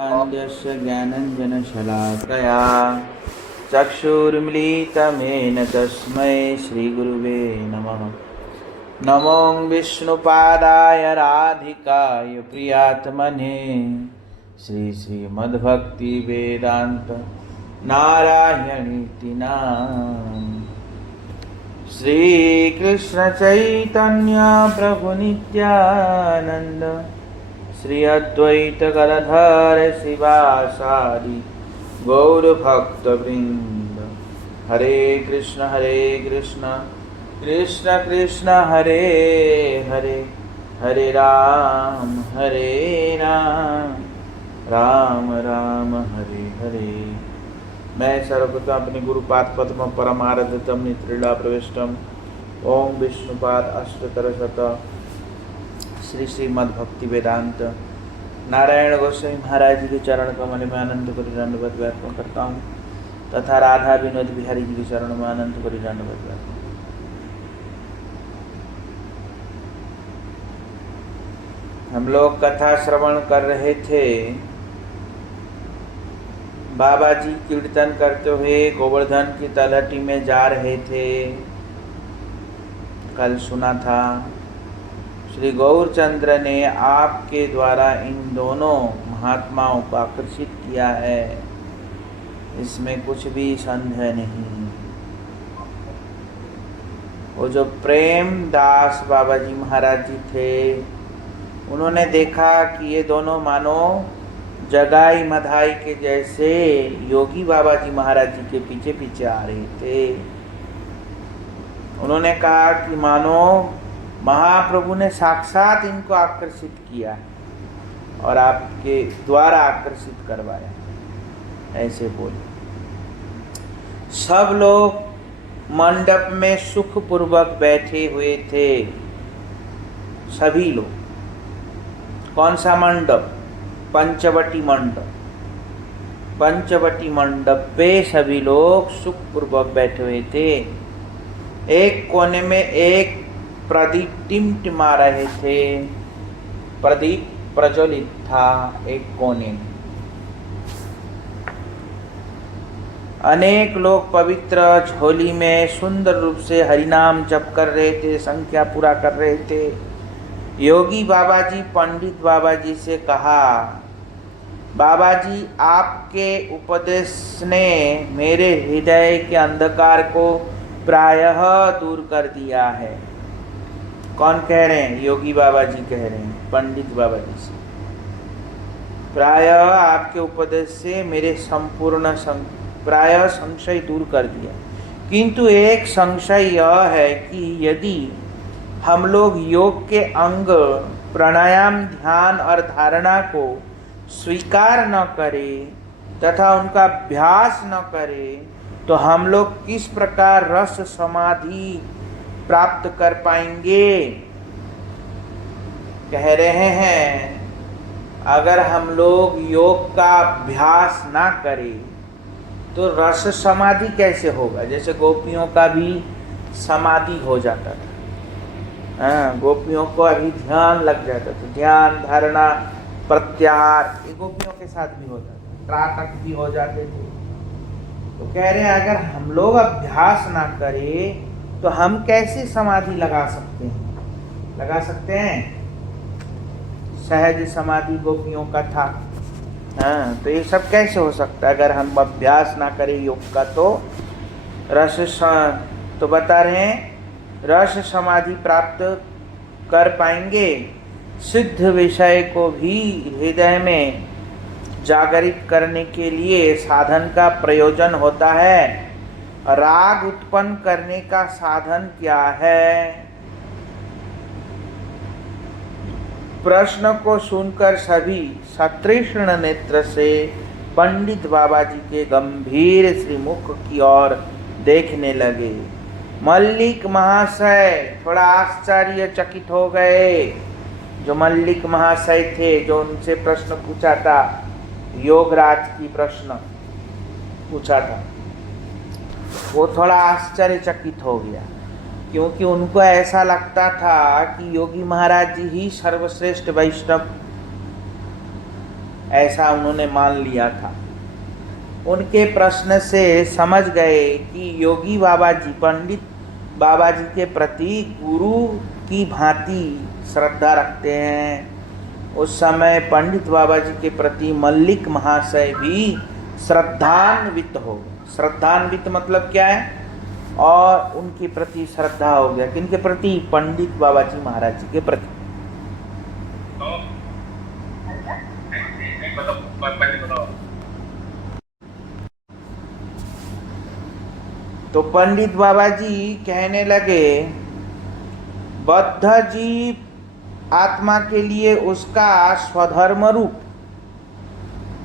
अन्यस्य ज्ञानञ्जनशलाकया चक्षुरुन्मीलितं तस्मै श्रीगुरुवे नमः। नमो विष्णुपादाय राधिकाय प्रियात्मने श्रीमद्भक्तिवेदान्त नारायणीति नाम। श्रीकृष्ण चैतन्य प्रभु नित्यानंद श्री अद्वैत गदाधर शिवासादि गौर भक्त वृंद। हरे कृष्ण कृष्ण कृष्ण हरे हरे, हरे राम राम राम हरे हरे। मैं सर्वप्रथम अपने गुरुपाद पद्म परमारधतम नित्रिला प्रविष्टम ओम विष्णुपाद अष्टोत्तरशत श्रीमद्भक्ति वेदांत नारायण गोस्वामी महाराज जी के चरण कमल में आनंद करी दंडवत अर्पण करता हूँ तथा राधा विनोद बिहारी जी के चरण में आनंद करी दंडवत अर्पण। हम लोग कथा श्रवण कर रहे थे। बाबा जी कीर्तन करते हुए गोवर्धन की तलहटी में जा रहे थे। कल सुना था श्री गौरचंद्र ने आपके द्वारा इन दोनों महात्माओं को आकर्षित किया है, इसमें कुछ भी संदेह नहीं। वो जो प्रेम दास बाबा जी महाराज जी थे, उन्होंने देखा कि ये दोनों मानो जगाई मधाई के जैसे योगी बाबा जी महाराज जी के पीछे पीछे आ रहे थे। उन्होंने कहा कि मानो महाप्रभु ने साक्षात इनको आकर्षित किया और आपके द्वारा आकर्षित करवाया, ऐसे बोले। सब लोग मंडप में सुखपूर्वक बैठे हुए थे, सभी लोग। कौन सा मंडप? पंचवटी मंडप। पंचवटी मंडप पे सभी लोग सुखपूर्वक बैठे हुए थे। एक कोने में एक प्रदीप टिमटिमा रहे थे, प्रदीप प्रज्वलित था एक कोने में। अनेक लोग पवित्र झोली में सुंदर रूप से हरिनाम जप कर रहे थे, संख्या पूरा कर रहे थे। योगी बाबा जी पंडित बाबा जी से कहा, बाबा जी आपके उपदेश ने मेरे हृदय के अंधकार को प्रायः दूर कर दिया है। कौन कह रहे हैं? योगी बाबा जी कह रहे हैं पंडित बाबा जी से। प्रायः आपके उपदेश से मेरे संपूर्ण प्रायः संशय दूर कर दिया, किंतु एक संशय यह है कि यदि हम लोग योग के अंग प्राणायाम, ध्यान और धारणा को स्वीकार न करें तथा उनका अभ्यास न करें तो हम लोग किस प्रकार रस समाधि प्राप्त कर पाएंगे। कह रहे हैं अगर हम लोग योग का अभ्यास ना करें तो रस समाधि कैसे होगा। जैसे गोपियों का भी समाधि हो जाता था, गोपियों को अभी ध्यान लग जाता था, ध्यान धारणा प्रत्याहार ये गोपियों के साथ भी होता था, त्राटक भी हो जाते थे। तो कह रहे हैं अगर हम लोग अभ्यास ना करें तो हम कैसे समाधि लगा सकते हैं? लगा सकते हैं? सहज समाधि गोपियों का था। तो ये सब कैसे हो सकता है अगर हम अभ्यास ना करें योग का? तो बता रहे हैं रस समाधि प्राप्त कर पाएंगे। सिद्ध विषय को भी हृदय में जागरित करने के लिए साधन का प्रयोजन होता है। राग उत्पन्न करने का साधन क्या है? प्रश्न को सुनकर सभी सतृष्ण नेत्र से पंडित बाबा जी के गंभीर श्रीमुख की ओर देखने लगे। मल्लिक महाशय थोड़ा आश्चर्यचकित हो गए। जो मल्लिक महाशय थे, जो उनसे प्रश्न पूछा था, योगराज की प्रश्न पूछा था, वो थोड़ा आश्चर्यचकित हो गया। क्योंकि उनको ऐसा लगता था कि योगी महाराज जी ही सर्वश्रेष्ठ वैष्णव ऐसा उन्होंने मान लिया था। उनके प्रश्न से समझ गए कि योगी बाबा जी पंडित बाबा जी के प्रति गुरु की भांति श्रद्धा रखते हैं। उस समय पंडित बाबा जी के प्रति मल्लिक महाशय भी श्रद्धान्वित हो गए। श्रद्धान्वित मतलब क्या है? और उनके प्रति श्रद्धा हो गया। किनके प्रति? पंडित बाबा जी महाराज जी के प्रति। तो पंडित बाबा जी कहने लगे, बद्ध जीव आत्मा के लिए उसका स्वधर्म रूप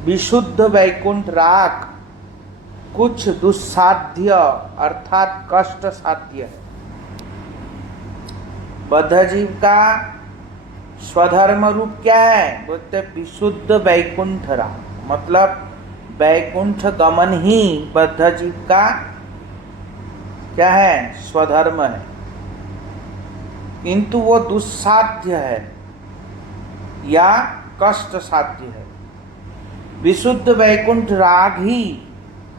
विशुद्ध वैकुंठ राग कुछ दुस्साध्य अर्थात कष्ट साध्य है। बद्ध जीव का स्वधर्म रूप क्या है? बोलते विशुद्ध वैकुंठ राग, मतलब वैकुंठ गमन ही बद्ध जीव का क्या है? स्वधर्म है। किंतु वो दुस्साध्य है या कष्ट साध्य है। विशुद्ध वैकुंठ राग ही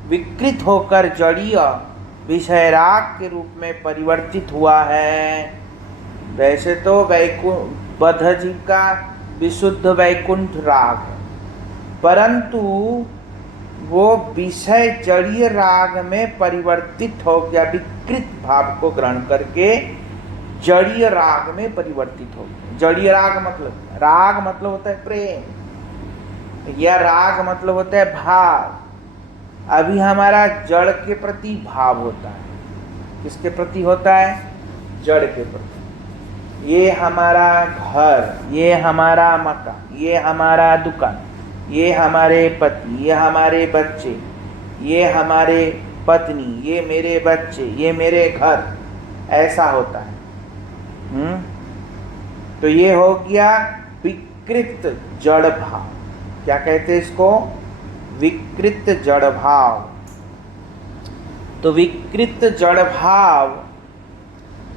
विकृत होकर जड़ीय विषय राग के रूप में परिवर्तित हुआ है। वैसे तो बद्ध जीव का विशुद्ध वैकुंठ राग है, परंतु वो विषय जड़ीय राग में परिवर्तित हो गया। विकृत भाव को ग्रहण करके जड़ीय राग में परिवर्तित हो गया। जड़ीय राग मतलब होता है प्रेम, या राग मतलब होता है भाव। अभी हमारा जड़ के प्रति भाव होता है। किसके प्रति होता है? जड़ के प्रति। ये हमारा घर, ये हमारा मकान, ये हमारा दुकान, ये हमारे पति, ये हमारे बच्चे, ये हमारे पत्नी, ये मेरे बच्चे, ये मेरे घर, ऐसा होता है। तो ये हो गया विकृत जड़ भाव। क्या कहते हैं इसको? विकृत जड़ भाव। तो विकृत जड़ भाव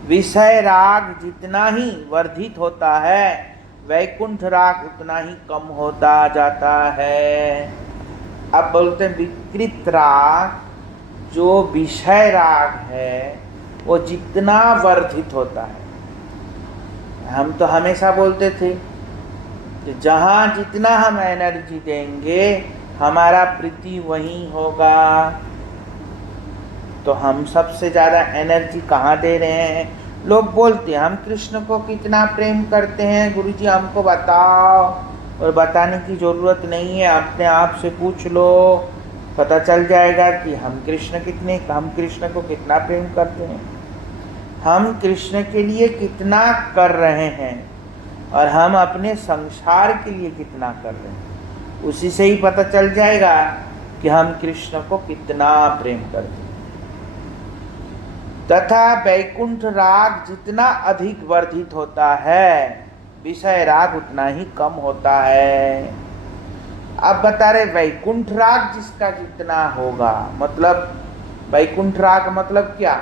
विषय राग जितना ही वर्धित होता है, वैकुंठ राग उतना ही कम होता जाता है। अब बोलते हैं विकृत राग जो विषय राग है वो जितना वर्धित होता है। हम तो हमेशा बोलते थे कि जहाँ जितना हम एनर्जी देंगे हमारा प्रीति वहीं होगा। तो हम सबसे ज़्यादा एनर्जी कहाँ दे रहे हैं? लोग बोलते हैं हम कृष्ण को कितना प्रेम करते हैं गुरुजी, हमको बताओ। और बताने की ज़रूरत नहीं है, अपने आप से पूछ लो, पता चल जाएगा कि हम कृष्ण को कितना प्रेम करते हैं, हम कृष्ण के लिए कितना कर रहे हैं और हम अपने संसार के लिए कितना कर रहे हैं। उसी से ही पता चल जाएगा कि हम कृष्ण को कितना प्रेम करते हैं। तथा वैकुंठ राग जितना अधिक वर्धित होता है, विषय राग उतना ही कम होता है। अब बता रहे वैकुंठ राग जिसका जितना होगा, मतलब वैकुंठ राग मतलब क्या?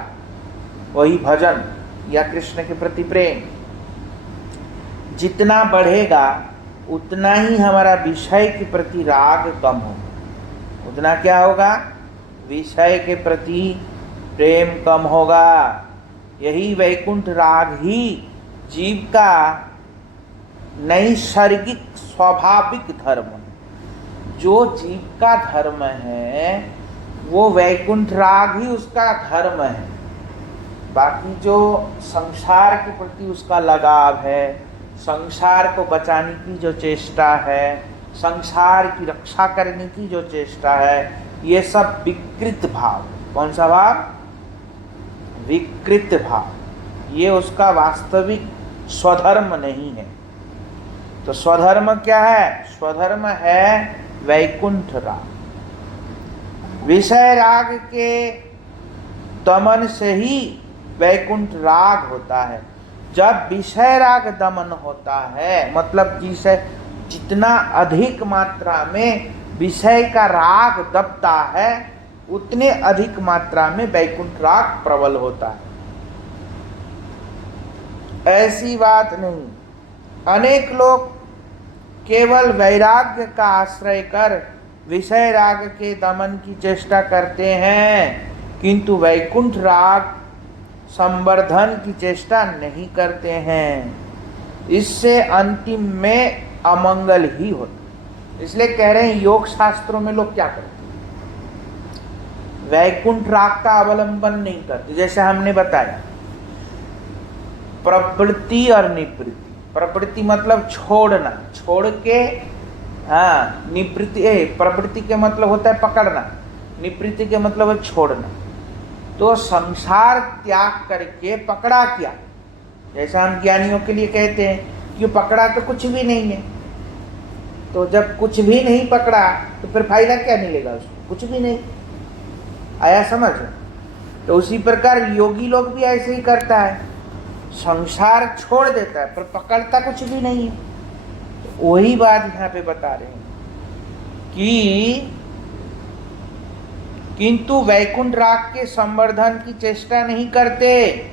वही भजन या कृष्ण के प्रति प्रेम जितना बढ़ेगा उतना ही हमारा विषय के प्रति राग कम होगा। उतना क्या होगा? विषय के प्रति प्रेम कम होगा। यही वैकुंठ राग ही जीव का नैसर्गिक स्वाभाविक धर्म, जो जीव का धर्म है वो वैकुंठ राग ही उसका धर्म है। बाकी जो संसार के प्रति उसका लगाव है, संसार को बचाने की जो चेष्टा है, संसार की रक्षा करने की जो चेष्टा है, ये सब विकृत भाव। कौन सा भाव? विकृत भाव। ये उसका वास्तविक स्वधर्म नहीं है। तो स्वधर्म क्या है? स्वधर्म है वैकुंठ राग। विषय राग के दमन से ही वैकुंठ राग होता है। जब विषय राग दमन होता है, मतलब जितना अधिक मात्रा में विषय का राग दबता है उतने अधिक मात्रा में वैकुंठ राग प्रबल होता है। ऐसी बात नहीं। अनेक लोग केवल वैराग्य का आश्रय कर विषय राग के दमन की चेष्टा करते हैं, किंतु वैकुंठ राग संवर्धन की चेष्टा नहीं करते हैं। इससे अंतिम में अमंगल ही होता। इसलिए कह रहे हैं योग शास्त्रों में लोग क्या करते हैं, वैकुंठ राग का अवलंबन नहीं करते। जैसे हमने बताया प्रवृत्ति और निवृत्ति। प्रवृत्ति मतलब छोड़ना, छोड़ के निवृत्ति, प्रवृत्ति के मतलब होता है पकड़ना, निवृत्ति के मतलब है छोड़ना। तो संसार त्याग करके पकड़ा क्या, जैसा हम ज्ञानियों के लिए कहते हैं कि पकड़ा तो कुछ भी नहीं है। तो जब कुछ भी नहीं पकड़ा तो फिर फायदा क्या मिलेगा उसको, कुछ भी नहीं आया समझ। तो उसी प्रकार योगी लोग भी ऐसे ही करता है, संसार छोड़ देता है पर पकड़ता कुछ भी नहीं है। तो वही बात यहाँ पे बता रहे हैं कि किंतु वैकुंठ राग के संवर्धन की चेष्टा नहीं करते,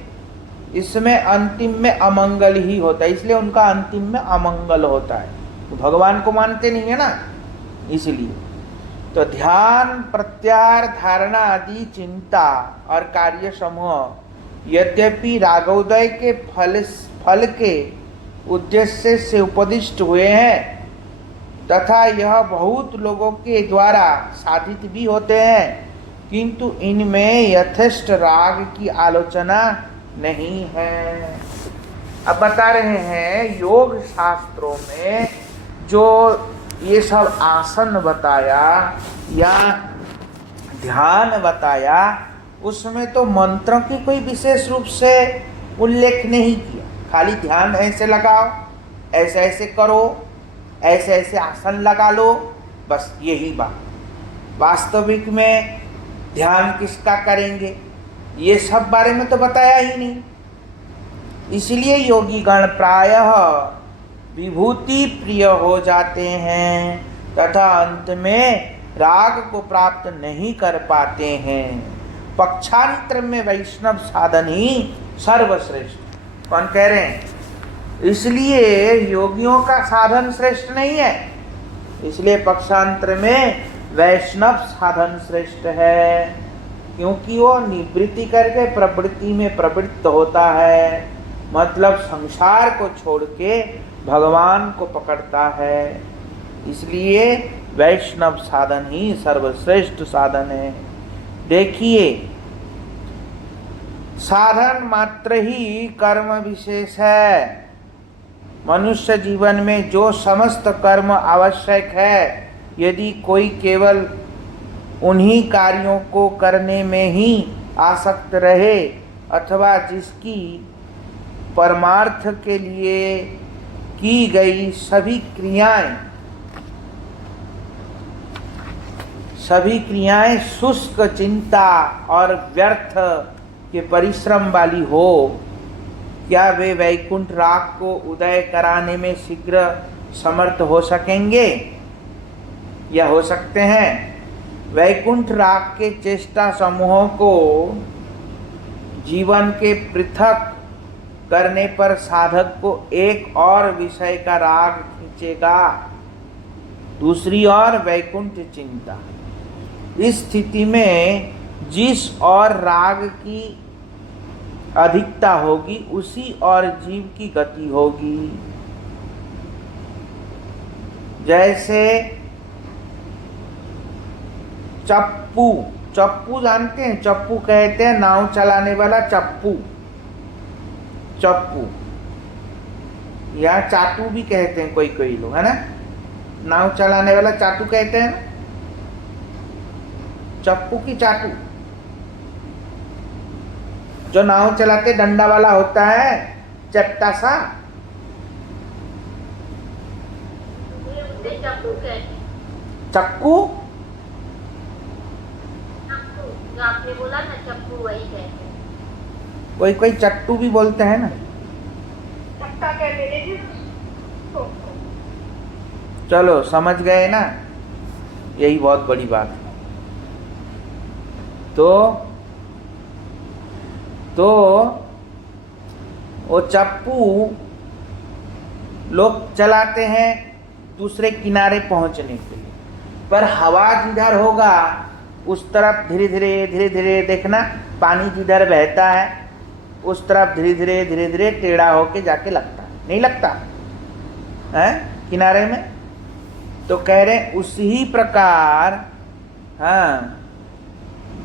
इसमें अंतिम में अमंगल ही होता है। इसलिए उनका अंतिम में अमंगल होता है, तो भगवान को मानते नहीं है ना, इसलिए। तो ध्यान, प्रत्याहार, धारणा आदि चिंता और कार्य समूह यद्यपि रागोदय के फल के उद्देश्य से उपदिष्ट हुए हैं तथा यह बहुत लोगों के द्वारा साधित भी होते हैं, किंतु इनमें यथेष्ट राग की आलोचना नहीं है। अब बता रहे हैं योग शास्त्रों में जो ये सब आसन बताया या ध्यान बताया, उसमें तो मंत्रों की कोई विशेष रूप से उल्लेख नहीं किया। खाली ध्यान ऐसे लगाओ, ऐसे ऐसे करो, ऐसे ऐसे आसन लगा लो, बस यही बात। वास्तविक में ध्यान किसका करेंगे ये सब बारे में तो बताया ही नहीं। इसलिए योगी गण प्रायः विभूति प्रिय हो जाते हैं तथा अंत में राग को प्राप्त नहीं कर पाते हैं। पक्षांतर में वैष्णव साधन ही सर्वश्रेष्ठ। कौन कह रहे हैं? इसलिए योगियों का साधन श्रेष्ठ नहीं है, इसलिए पक्षांतर में वैष्णव साधन श्रेष्ठ है, क्योंकि वो निवृत्ति करके प्रवृत्ति में प्रवृत्त होता है, मतलब संसार को छोड़ के भगवान को पकड़ता है। इसलिए वैष्णव साधन ही सर्वश्रेष्ठ साधन है। देखिए, साधन मात्र ही कर्म विशेष है। मनुष्य जीवन में जो समस्त कर्म आवश्यक है, यदि कोई केवल उन्हीं कार्यों को करने में ही आसक्त रहे अथवा जिसकी परमार्थ के लिए की गई सभी क्रियाएं शुष्क चिंता और व्यर्थ के परिश्रम वाली हो, क्या वे वैकुंठ राग को उदय कराने में शीघ्र समर्थ हो सकेंगे या हो सकते हैं? वैकुंठ राग के चेष्टा समूहों को जीवन के पृथक करने पर साधक को एक और विषय का राग खींचेगा, दूसरी ओर वैकुंठ चिंता। इस स्थिति में जिस और राग की अधिकता होगी उसी और जीव की गति होगी। जैसे चप्पू, चप्पू जानते हैं? चप्पू कहते हैं नाव चलाने वाला चप्पू, चप्पू या चाटू भी कहते हैं कोई कोई लोग, है ना? नाव चलाने वाला चाटू कहते हैं ना, चप्पू की चाटू। जो नाव चलाते डंडा वाला होता है, चपटा सा, चक्कू। आपने बोला ना चप्पू, वही कहते हैं। कोई कोई चट्टू भी बोलते हैं ना, चट्टा कहते हैं। चलो समझ गए ना, यही बहुत बड़ी बात है। तो वो चप्पू लोग चलाते हैं दूसरे किनारे पहुंचने के लिए। पर हवा जिधर होगा उस तरफ धीरे धीरे देखना, पानी जिधर बहता है उस तरफ धीरे धीरे टेढ़ा होके जाके लगता है, नहीं लगता है किनारे में। तो कह रहे उसी प्रकार हाँ,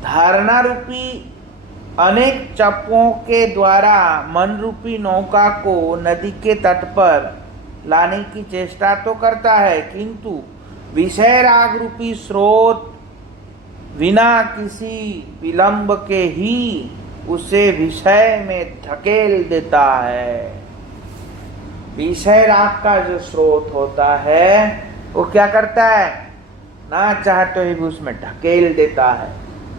धारणा रूपी अनेक चप्पों के द्वारा मन रूपी नौका को नदी के तट पर लाने की चेष्टा तो करता है, किंतु विषय राग रूपी स्रोत बिना किसी विलंब के ही उसे विषय में धकेल देता है। विषय राग का जो स्रोत होता है वो क्या करता है, ना चाहते हुए भी उसमें ढकेल देता है।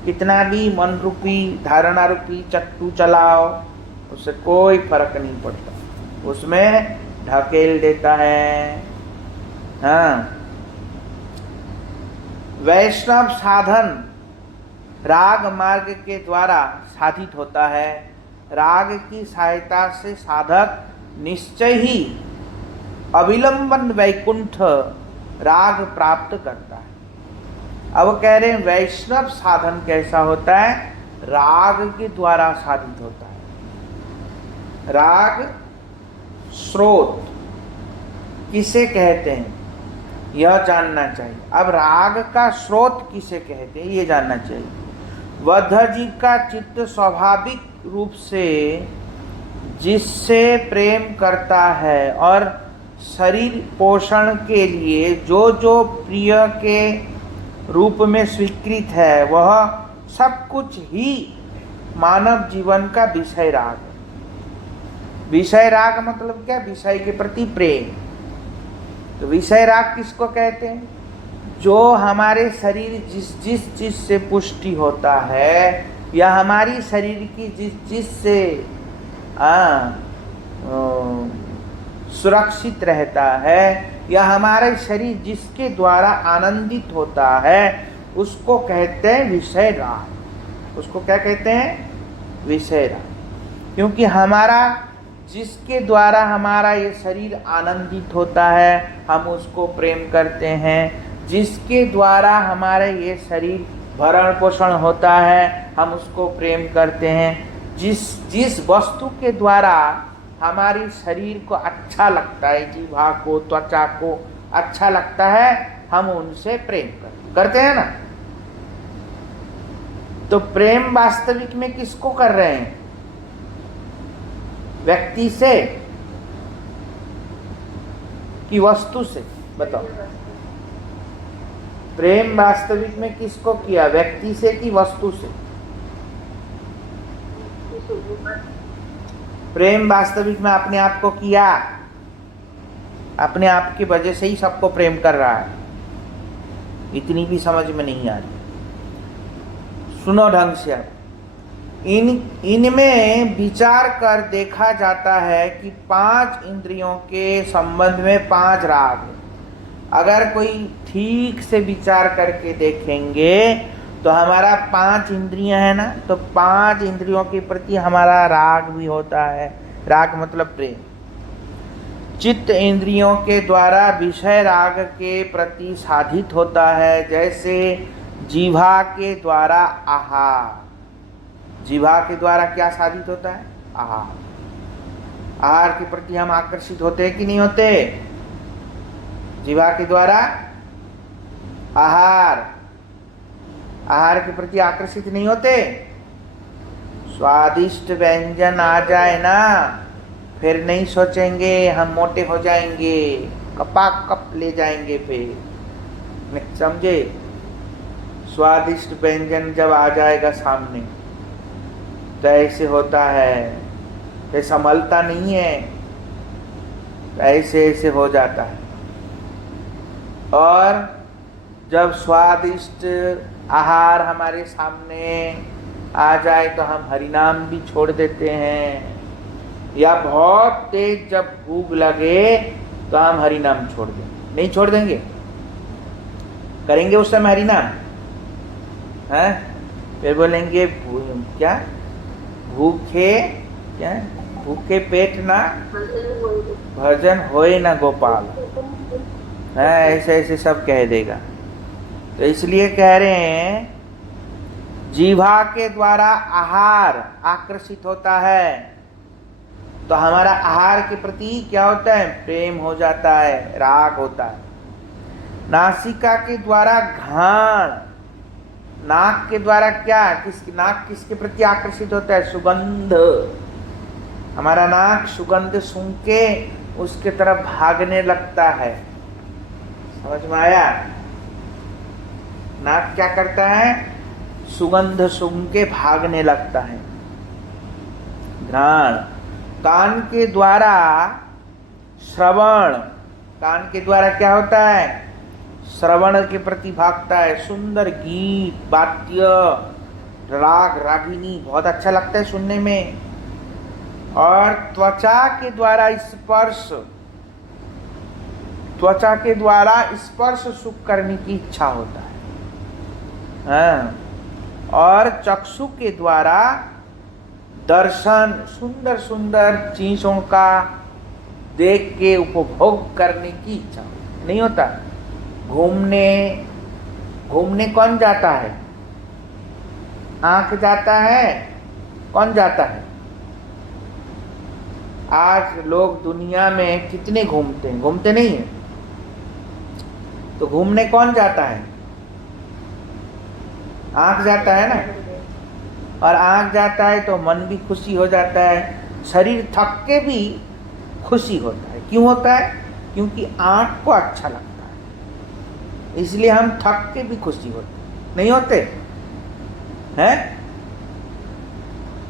कितना भी मन रूपी धारणा रूपी चट्टू चलाओ उससे कोई फर्क नहीं पड़ता, उसमें ढकेल देता है। हाँ, वैष्णव साधन राग मार्ग के द्वारा साधित होता है। राग की सहायता से साधक निश्चय ही अविलंबन वैकुंठ राग प्राप्त करता है। अब कह रहे हैं वैष्णव साधन कैसा होता है, राग के द्वारा साधित होता है। राग स्रोत किसे कहते हैं यह जानना चाहिए। अब राग का स्रोत किसे कहते हैं ये जानना चाहिए। बद्ध जीव का चित्त स्वाभाविक रूप से जिससे प्रेम करता है और शरीर पोषण के लिए जो जो प्रिय के रूप में स्वीकृत है वह सब कुछ ही मानव जीवन का विषय राग है। विषय राग मतलब क्या, विषय के प्रति प्रेम। तो विषय राग किसको कहते हैं, जो हमारे शरीर जिस चीज से पुष्टि होता है या हमारी शरीर की जिस से सुरक्षित रहता है या हमारा शरीर जिसके द्वारा आनंदित होता है उसको कहते हैं विषय राग। उसको क्या कहते हैं, विषय राग। क्योंकि हमारा जिसके द्वारा हमारा ये शरीर आनंदित होता है हम उसको प्रेम करते हैं, जिसके द्वारा हमारा ये शरीर भरण पोषण होता है हम उसको प्रेम करते हैं, जिस वस्तु के द्वारा हमारी शरीर को अच्छा लगता है, जीवा को त्वचा को अच्छा लगता है, हम उनसे प्रेम करते हैं ना। तो प्रेम वास्तविक में किसको कर रहे हैं, व्यक्ति से कि वस्तु से, बताओ। प्रेम वास्तविक में किसको किया, व्यक्ति से कि वस्तु से। प्रेम वास्तविक में अपने आप को किया, अपने आप की वजह से ही सबको प्रेम कर रहा है। इतनी भी समझ में नहीं आ रही, सुनो ढंग से। अब इनमें विचार कर देखा जाता है कि 5 इंद्रियों के संबंध में 5 राग है। अगर कोई ठीक से विचार करके देखेंगे तो हमारा 5 इंद्रियां है ना, तो 5 इंद्रियों के प्रति हमारा राग भी होता है। राग मतलब प्रेम। चित्त इंद्रियों के द्वारा विषय राग के प्रति साधित होता है, जैसे जीवा के द्वारा आहार। जीवा के द्वारा क्या साधित होता है, आहार। आहार के प्रति हम आकर्षित होते हैं कि नहीं होते, जीवा के द्वारा आहार। आहार के प्रति आकर्षित नहीं होते। स्वादिष्ट व्यंजन आ जाए ना फिर नहीं सोचेंगे हम मोटे हो जाएंगे, कपाकप ले जाएंगे फिर, समझे। स्वादिष्ट व्यंजन जब आ जाएगा सामने तो ऐसे होता है, फिर संभलता नहीं है, ऐसे ऐसे हो जाता है। और जब स्वादिष्ट आहार हमारे सामने आ जाए तो हम हरिनाम भी छोड़ देते हैं, या बहुत तेज जब भूख लगे तो हम हरिनाम छोड़ देंगे। नहीं छोड़ देंगे, करेंगे उस समय हरिनाम, हैं? फिर बोलेंगे क्या, भूखे क्या, भूखे पेट ना भजन होए ना गोपाल। ऐसे ऐसे सब कह देगा। तो इसलिए कह रहे हैं जीवा के द्वारा आहार आकर्षित होता है, तो हमारा आहार के प्रति क्या होता है? प्रेम हो जाता है, राग होता है। नासिका के द्वारा घ्राण, नाक के द्वारा क्या, नाक किसके प्रति आकर्षित होता है? सुगंध। हमारा नाक सुगंध सूंघ के उसके तरफ भागने लगता है। समझ में आया? नाक क्या करता है? सुगंध सूंघ के भागने लगता है। घ्राण। कान के द्वारा श्रवण, कान के द्वारा क्या होता है? श्रवण के प्रति भागता है। सुंदर गीत, वाद्य, राग रागिनी बहुत अच्छा लगता है सुनने में। और त्वचा के द्वारा स्पर्श, त्वचा के द्वारा स्पर्श सुख करने की इच्छा होता है। हाँ। और चक्षु के द्वारा दर्शन, सुंदर सुंदर चीजों का देख के उपभोग करने की इच्छा नहीं होता। घूमने, घूमने कौन जाता है? आंख जाता है। कौन जाता है? आज लोग दुनिया में कितने घूमते हैं? घूमते नहीं है? तो घूमने कौन जाता है? आंख जाता है ना। और आंख जाता है तो मन भी खुशी हो जाता है, शरीर थक के भी खुशी होता है। क्यों होता है? क्योंकि आंख को अच्छा लगता है, इसलिए हम थक के भी खुशी होते नहीं होते हैं?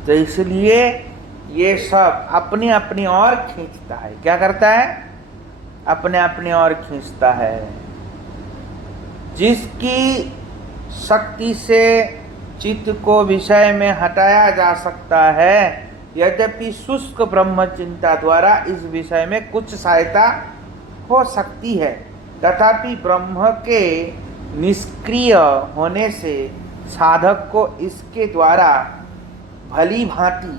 तो इसलिए ये सब अपने अपनी ओर खींचता है। क्या करता है? अपने अपने ओर खींचता है। जिसकी शक्ति से चित्त को विषय में हटाया जा सकता है, यद्यपि शुष्क ब्रह्म चिंता द्वारा इस विषय में कुछ सहायता हो सकती है, तथापि ब्रह्म के निष्क्रिय होने से साधक को इसके द्वारा भली भांति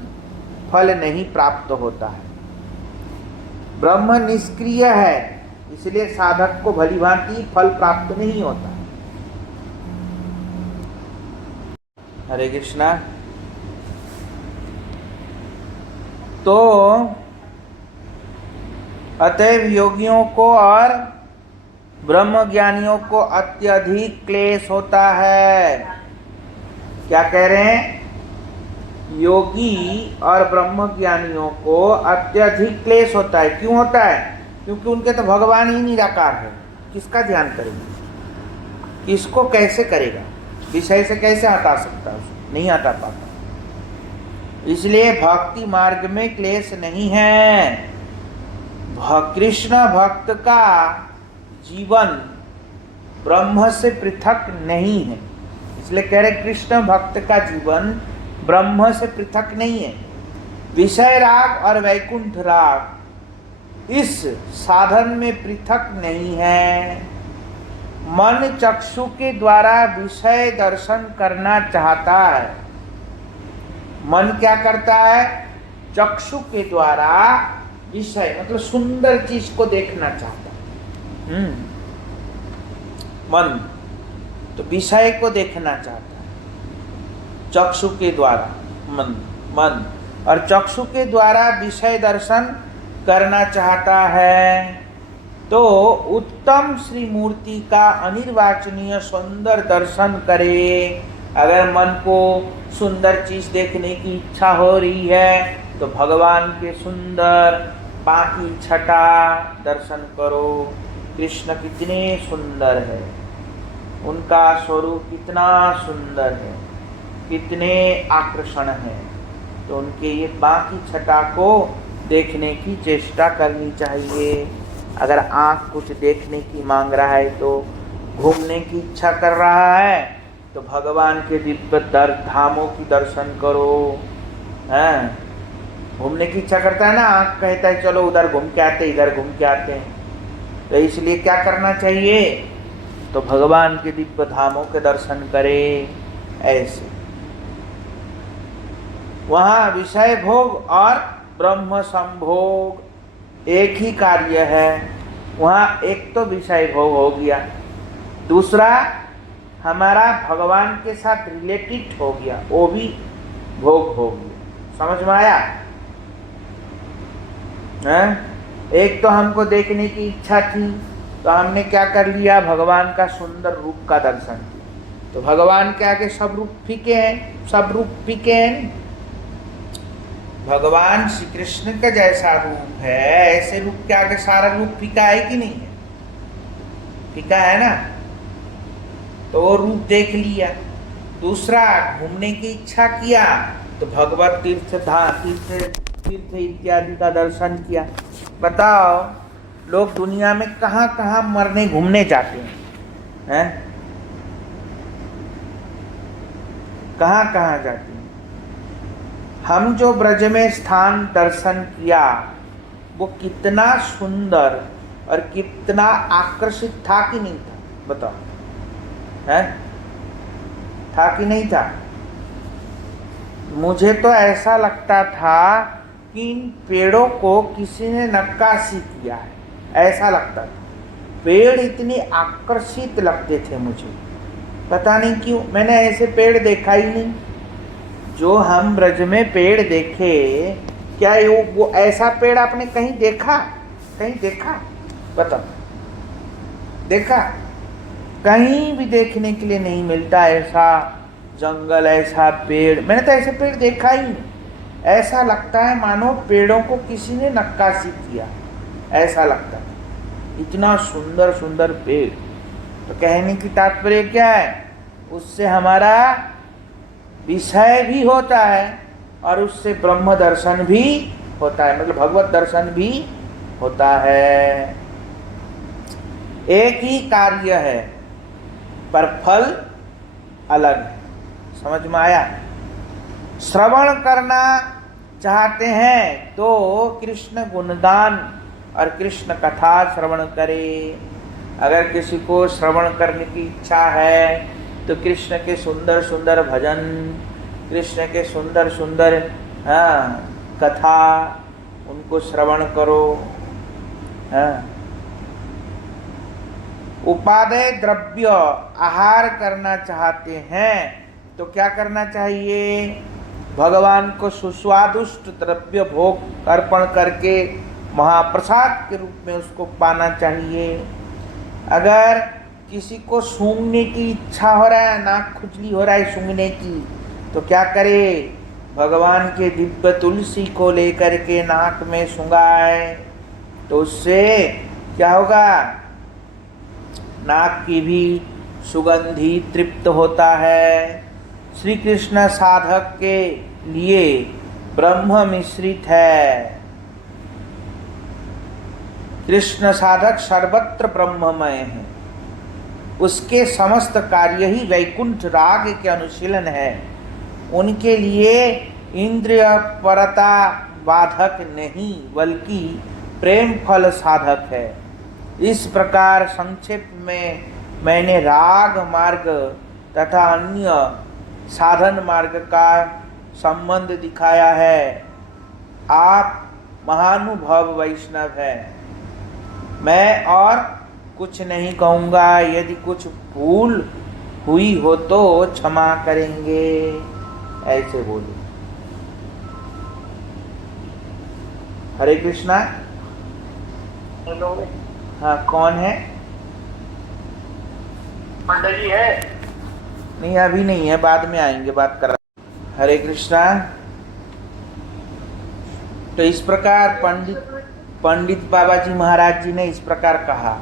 फल नहीं प्राप्त होता है। ब्रह्म निष्क्रिय है, इसलिए साधक को भली भांति फल प्राप्त नहीं होता। हरे कृष्णा। तो अतएव योगियों को और ब्रह्म ज्ञानियों को अत्यधिक क्लेश होता है। क्या कह रहे हैं? योगी और ब्रह्म ज्ञानियों को अत्यधिक क्लेश होता है। क्यों होता है? क्योंकि उनके तो भगवान ही निराकार है। किसका ध्यान करेंगे? किसको कैसे करेगा? विषय से कैसे हटा सकता है? नहीं हटा पाता। इसलिए भक्ति मार्ग में क्लेश नहीं है। कृष्ण भक्त का जीवन ब्रह्म से पृथक नहीं है। इसलिए कह रहे कृष्ण भक्त का जीवन ब्रह्म से पृथक नहीं है। विषय राग और वैकुंठ राग इस साधन में पृथक नहीं है। मन चक्षु के द्वारा विषय दर्शन करना चाहता है। मन क्या करता है? चक्षु के द्वारा विषय मतलब सुंदर चीज को देखना चाहता है। मन तो विषय को देखना चाहता है चक्षु के द्वारा। मन और चक्षु के द्वारा विषय दर्शन करना चाहता है। तो उत्तम श्री मूर्ति का अनिर्वाचनीय सुंदर दर्शन करे। अगर मन को सुंदर चीज देखने की इच्छा हो रही है तो भगवान के सुंदर बाकी छटा दर्शन करो। कृष्ण कितने सुंदर है, उनका स्वरूप कितना सुंदर है, कितने आकर्षण है। तो उनके ये बाकी छटा को देखने की चेष्टा करनी चाहिए। अगर आँख कुछ देखने की मांग रहा है, तो घूमने की इच्छा कर रहा है, तो भगवान के दिव्य धामों की दर्शन करो। हैं? घूमने की इच्छा करता है ना, आँख कहता है चलो उधर घूम के आते, इधर घूम के आते हैं। तो इसलिए क्या करना चाहिए? तो भगवान के दिव्य धामों के दर्शन करे। ऐसे वहाँ विषय भोग और ब्रह्म संभोग एक ही कार्य है। वहाँ एक तो विषय भोग हो गया, दूसरा हमारा भगवान के साथ रिलेटेड हो गया, वो भी भोग हो गया। समझ में आया? एक तो हमको देखने की इच्छा थी, तो हमने क्या कर लिया, भगवान का सुंदर रूप का दर्शन किया। तो भगवान के आगे सब रूप फीके हैं, सब रूप फीके हैं। भगवान श्री कृष्ण का जैसा रूप है, ऐसे रूप के आगे सारा रूप फीका है कि नहीं है? फीका है ना। तो वो रूप देख लिया। दूसरा, घूमने की इच्छा किया तो भगवत तीर्थ इत्यादि का दर्शन किया। बताओ, लोग दुनिया में कहाँ कहाँ मरने घूमने जाते हैं? कहाँ कहाँ जाते हैं? हम जो ब्रज में स्थान दर्शन किया, वो कितना सुंदर और कितना आकर्षित था कि नहीं था? बताओ, था कि नहीं था? मुझे तो ऐसा लगता था कि इन पेड़ों को किसी ने नक्काशी किया है, ऐसा लगता था। पेड़ इतने आकर्षित लगते थे मुझे, पता नहीं क्यों। मैंने ऐसे पेड़ देखा ही नहीं। जो हम ब्रज में पेड़ देखे, क्या वो ऐसा पेड़ आपने कहीं देखा? कहीं देखा? बताओ, देखा? कहीं भी देखने के लिए नहीं मिलता ऐसा जंगल, ऐसा पेड़। मैंने तो ऐसे पेड़ देखा ही नहीं। ऐसा लगता है मानो पेड़ों को किसी ने नक्काशी किया, ऐसा लगता है। इतना सुंदर सुंदर पेड़। तो कहने की तात्पर्य क्या है? उससे हमारा विषय भी होता है और उससे ब्रह्म दर्शन भी होता है, मतलब भगवत दर्शन भी होता है। एक ही कार्य है पर फल अलग है। समझ में आया? श्रवण करना चाहते हैं तो कृष्ण गुणगान और कृष्ण कथा श्रवण करे। अगर किसी को श्रवण करने की इच्छा है तो कृष्ण के सुंदर सुंदर भजन, कृष्ण के सुंदर सुंदर कथा, उनको श्रवण करो। उपादेय द्रव्य आहार करना चाहते हैं तो क्या करना चाहिए? भगवान को सुस्वादुष्ट द्रव्य भोग अर्पण करके महाप्रसाद के रूप में उसको पाना चाहिए। अगर किसी को सूंघने की इच्छा हो रहा है, नाक खुजली हो रहा है सूंघने की, तो क्या करे? भगवान के दिव्य तुलसी को लेकर के नाक में सूंघाए, तो उससे क्या होगा? नाक की भी सुगंधी तृप्त होता है। श्री कृष्ण साधक के लिए ब्रह्म मिश्रित है। कृष्ण साधक सर्वत्र ब्रह्ममय है। उसके समस्त कार्य ही वैकुंठ राग के अनुशीलन है। उनके लिए इंद्रिय परता बाधक नहीं, बल्कि प्रेम फल साधक है। इस प्रकार संक्षेप में मैंने राग मार्ग तथा अन्य साधन मार्ग का संबंध दिखाया है। आप महानुभव वैष्णव हैं। मैं और कुछ नहीं कहूँगा। यदि कुछ भूल हुई हो तो क्षमा करेंगे, ऐसे बोले। हरे कृष्णा। हेलो। हाँ, कौन है? पंडित जी है? नहीं, अभी नहीं है, बाद में आएंगे, बात कर रहा। हरे कृष्णा। तो इस प्रकार पंडित बाबा जी महाराज जी ने इस प्रकार कहा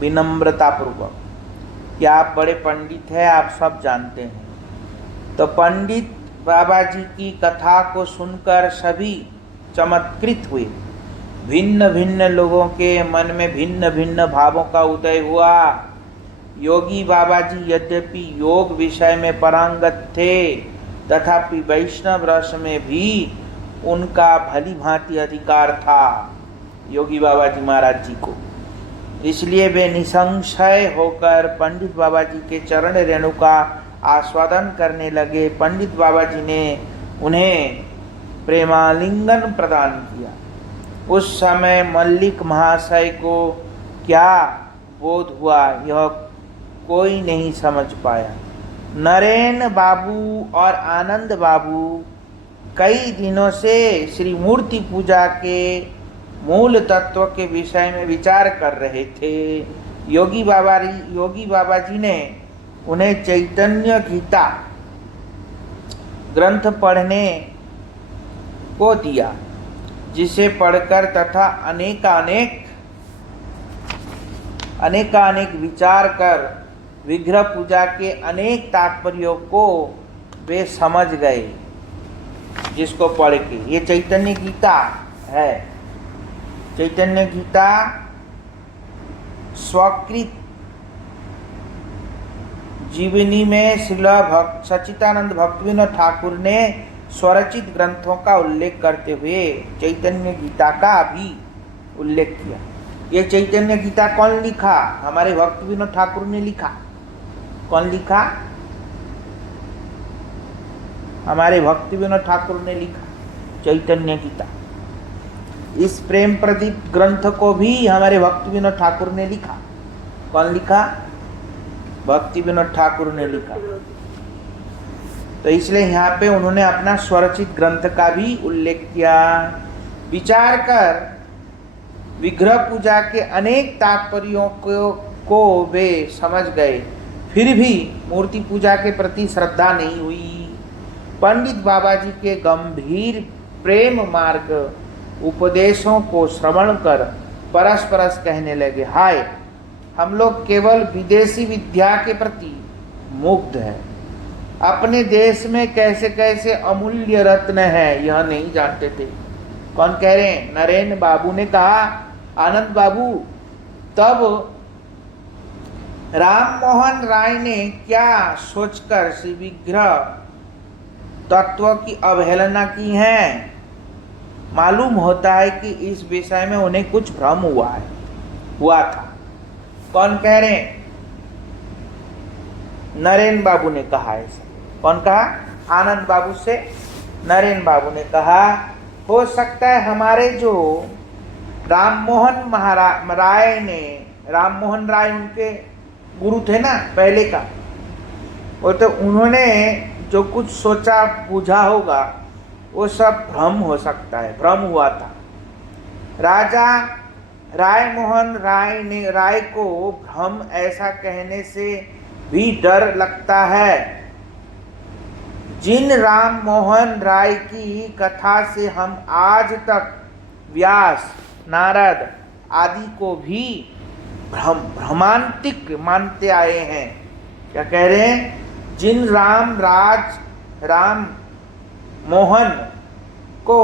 विनम्रता पूर्वक कि आप बड़े पंडित हैं, आप सब जानते हैं। तो पंडित बाबा जी की कथा को सुनकर सभी चमत्कृत हुए। भिन्न भिन्न लोगों के मन में भिन्न भिन्न भावों का उदय हुआ। योगी बाबा जी यद्यपि योग विषय में पारंगत थे, तथापि वैष्णव रस में भी उनका भली भांति अधिकार था योगी बाबा जी महाराज जी को। इसलिए वे निसंशय होकर पंडित बाबा जी के चरण रेणु का आस्वादन करने लगे। पंडित बाबा जी ने उन्हें प्रेमालिंगन प्रदान किया। उस समय मल्लिक महाशय को क्या बोध हुआ यह कोई नहीं समझ पाया। नरेन बाबू और आनंद बाबू कई दिनों से श्री मूर्ति पूजा के मूल तत्व के विषय में विचार कर रहे थे। योगी बाबा जी ने उन्हें चैतन्य गीता ग्रंथ पढ़ने को दिया, जिसे पढ़कर तथा अनेकानेक विचार कर विग्रह पूजा के अनेक तात्पर्यों को वे समझ गए। जिसको पढ़ के, ये चैतन्य गीता है। चैतन्य गीता स्वकृत जीवनी में श्रील सच्चिदानंद भक्तिविनोद ठाकुर ने स्वरचित ग्रंथों का उल्लेख करते हुए चैतन्य गीता का भी उल्लेख किया। ये चैतन्य गीता कौन लिखा? हमारे भक्तिविनोद ठाकुर ने लिखा। कौन लिखा? हमारे भक्तिविनोद ठाकुर ने लिखा चैतन्य गीता। इस प्रेम प्रदीप ग्रंथ को भी हमारे भक्तिविनोद ठाकुर ने लिखा। कौन लिखा? भक्तिविनोद ठाकुर ने लिखा। तो इसलिए यहाँ पे उन्होंने अपना स्वरचित ग्रंथ का भी उल्लेख किया। विचार कर विग्रह पूजा के अनेक तात्पर्यों को वे समझ गए, फिर भी मूर्ति पूजा के प्रति श्रद्धा नहीं हुई। पंडित बाबा जी के गंभीर प्रेम मार्ग उपदेशों को श्रवण कर परस्पर कहने लगे, हाय, हम लोग केवल विदेशी विद्या के प्रति मुग्ध हैं। अपने देश में कैसे कैसे अमूल्य रत्न है यह नहीं जानते थे। कौन कह रहे हैं? नरेन बाबू ने कहा, आनंद बाबू, तब राम मोहन राय ने क्या सोचकर श्री विग्रह तत्व की अवहेलना की है? मालूम होता है कि इस विषय में उन्हें कुछ भ्रम हुआ था। कौन कह रहे हैं? नरेन बाबू ने कहा ऐसा। कौन कहा? आनंद बाबू से नरेन बाबू ने कहा, हो सकता है हमारे जो राम मोहन राय उनके गुरु थे ना पहले का, वो तो उन्होंने जो कुछ सोचा बूझा होगा वो सब भ्रम हो सकता है, भ्रम हुआ था। राजा राय मोहन राय को भ्रम ऐसा कहने से भी डर लगता है। जिन राम मोहन राय की कथा से हम आज तक व्यास, नारद आदि को भी भ्रमांतिक मानते आए हैं। क्या कह रहे हैं? जिन राम मोहन को